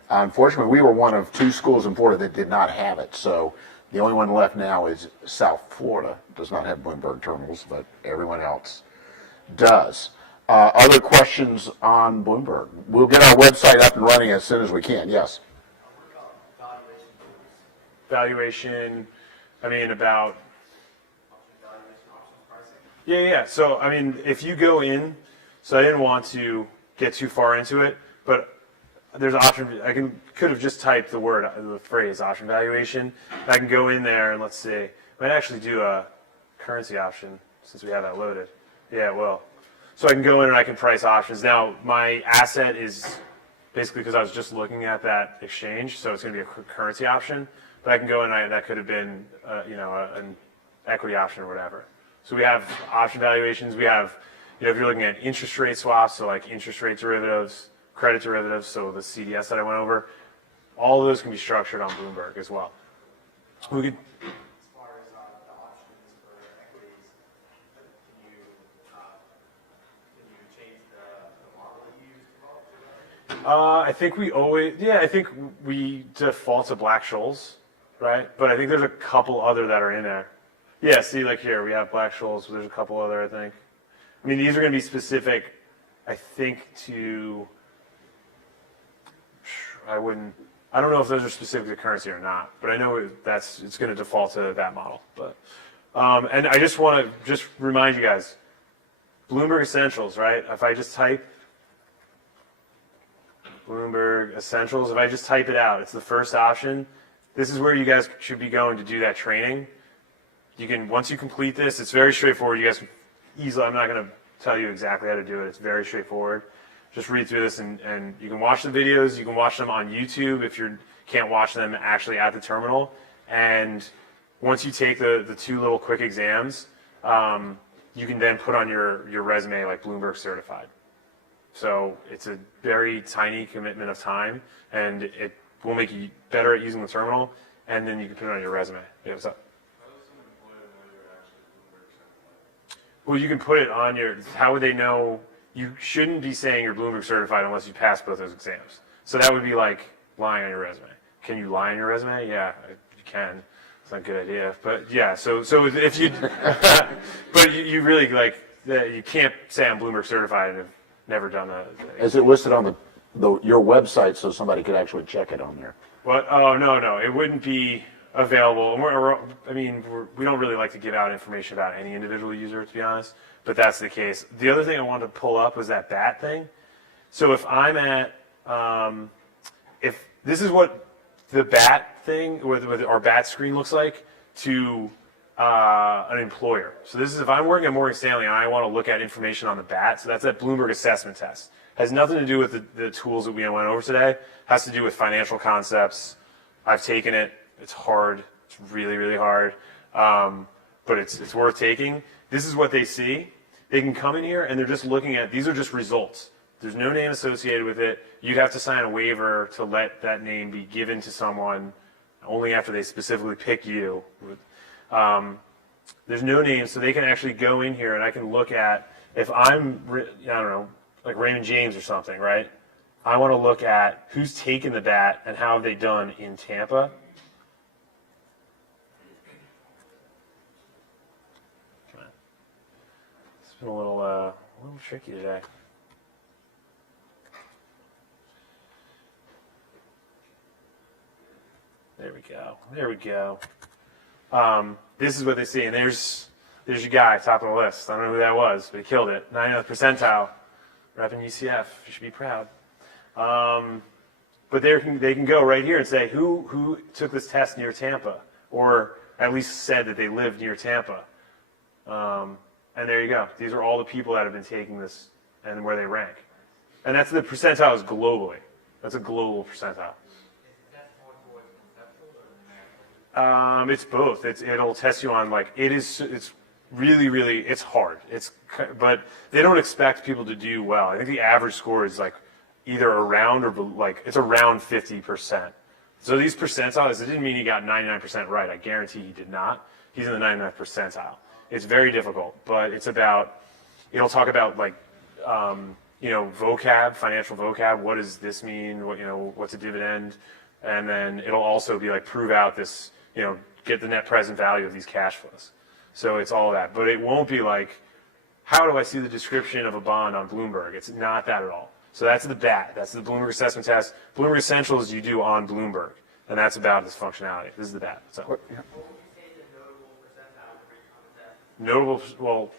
Unfortunately, we were one of 2 schools in Florida that did not have it. So the only one left now is South Florida. Does not have Bloomberg terminals, but everyone else does. Other questions on Bloomberg? We'll get our website up and running as soon as we can. Yes. Valuation, I mean, about... Yeah. So, I mean, if you go in, so I didn't want to get too far into it, but there's an option. I could have just typed the phrase option valuation. I can go in there and let's see. I might actually do a currency option since we have that loaded. Yeah, well, so I can go in and I can price options. Now, my asset is basically because I was just looking at that exchange, so it's going to be a currency option. But I can go in and that could have been, an equity option or whatever. So we have option valuations. We have, if you're looking at interest rate swaps, so like interest rate derivatives, credit derivatives, so the CDS that I went over, all of those can be structured on Bloomberg as well. We could. As far as the options for equities, can you change the model that you use to I think I think we default to Black-Scholes, right? But I think there's a couple other that are in there. Yeah, see, like here, we have Black-Scholes, there's a couple other, I think. I mean, these are going to be specific, I think, to, I don't know if those are specific to currency or not, but I know it's going to default to that model. But, and I just want to remind you guys, Bloomberg Essentials, right? If I just type Bloomberg Essentials, if I just type it out, it's the first option. This is where you guys should be going to do that training. Once you complete this, it's very straightforward. You guys can easily, I'm not going to tell you exactly how to do it. It's very straightforward. Just read through this and you can watch the videos. You can watch them on YouTube if you can't watch them actually at the terminal. And once you take the 2 little quick exams, you can then put on your resume like Bloomberg certified. So it's a very tiny commitment of time and it will make you better at using the terminal and then you can put it on your resume. Yeah, what's up? Well, you can put it on how would they know? You shouldn't be saying you're Bloomberg certified unless you pass both those exams. So that would be like lying on your resume. Can you lie on your resume? Yeah, you can. It's not a good idea. But yeah, so if you, but you really you can't say I'm Bloomberg certified and have never done that. Is it listed on your website so somebody could actually check it on there? What? Oh, no. It wouldn't be available. We don't really like to give out information about any individual user, to be honest, but that's the case. The other thing I wanted to pull up was that BAT thing. So if I'm at, if this is what the BAT thing, with our BAT screen looks like to an employer. So this is if I'm working at Morgan Stanley and I want to look at information on the BAT, so that's that Bloomberg assessment test. Has nothing to do with the tools that we went over today. Has to do with financial concepts. I've taken it. It's hard. It's really, really hard. But it's worth taking. This is what they see. They can come in here and they're just looking at, these are just results. There's no name associated with it. You'd have to sign a waiver to let that name be given to someone only after they specifically pick you. There's no name, so they can actually go in here and I can look at, if I'm, I don't know, like Raymond James or something, right? I want to look at who's taken the BAT and how have they done in Tampa. It's been a little tricky today. There we go. This is what they see, and there's your guy, top of the list. I don't know who that was, but he killed it. 99th percentile, repping UCF. You should be proud. But they can go right here and say who took this test near Tampa, or at least said that they lived near Tampa. And there you go. These are all the people that have been taking this and where they rank. And that's the percentiles globally. That's a global percentile. It's both. It'll test you on like it's really it's hard. But they don't expect people to do well. I think the average score is like either around or like it's around 50%. So these percentiles, it didn't mean he got 99% right. I guarantee he did not. He's in the 99th percentile. It's very difficult, but it'll talk about like vocab, financial vocab. What does this mean? What's a dividend? And then it'll also be like prove out this, get the net present value of these cash flows. So it's all of that. But it won't be like, how do I see the description of a bond on Bloomberg? It's not that at all. So that's the BAT. That's the Bloomberg Assessment Test. Bloomberg Essentials you do on Bloomberg. And that's about this functionality. This is the BAT. So. What would you say is a notable percentile for each common test? Notable, well,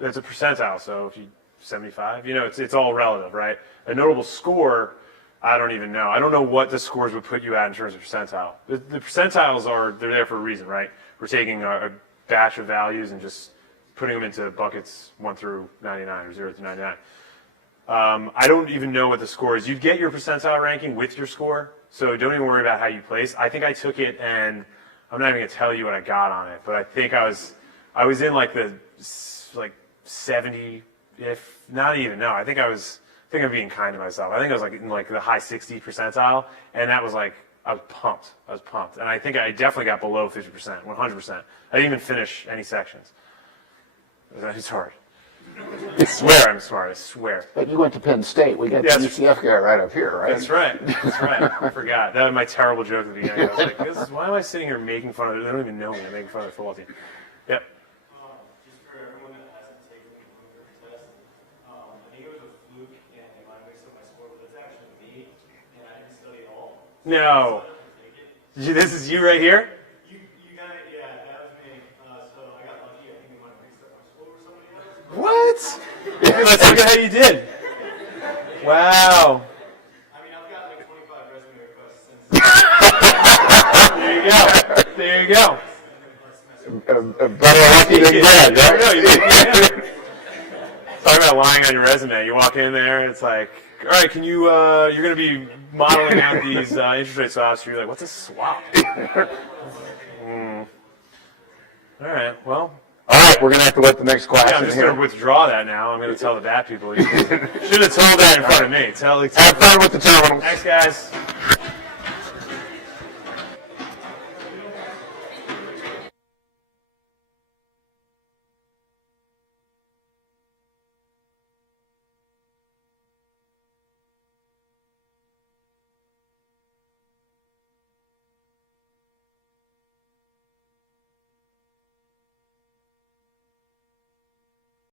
it's a percentile. So if you 75, it's all relative, right? A notable score, I don't even know. I don't know what the scores would put you at in terms of percentile. The percentiles they're there for a reason, right? We're taking a batch of values and just putting them into buckets 1 through 99 or 0 through 99. I don't even know what the score is. You get your percentile ranking with your score, so don't even worry about how you place. I think I took it, and I'm not even going to tell you what I got on it, but I think I was in like the 70, if not even. No, I think I'm being kind to myself. I think I was like in like the high 60 percentile, and that was like I was pumped. And I think I definitely got below 50%, 100%. I didn't even finish any sections. It's hard. I swear I'm smart. I swear. But you went to Penn State. We got the UCF guy right up here, right? That's right. I forgot. That was my terrible joke at the beginning. I was like, why am I sitting here making fun of it? They don't even know me. I'm making fun of the football team. Yep. Just for everyone that hasn't taken the Bloomberg test, I think it was a fluke and it might mix up my score, but it's actually me, and I didn't study at all. No. This is you right here? You got it, yeah, that was me. So I got lucky. I think it might have mixed up my score with somebody else. What? Let's look at how you did. Wow. I mean, I've got like 25 resume requests since. There you go. Better lucky than bad, There right? you go. Yeah. Talk about lying on your resume. You walk in there, it's like, all right, can you, you're going to be modeling out these interest rate swaps. You're like, what's a swap? All right, well. All right, we're going to have to let the next class Yeah, I'm in just here. going to withdraw that now. I'm going to tell the bad people. You should have told that in front of me. Have fun with the terminals. Thanks, guys.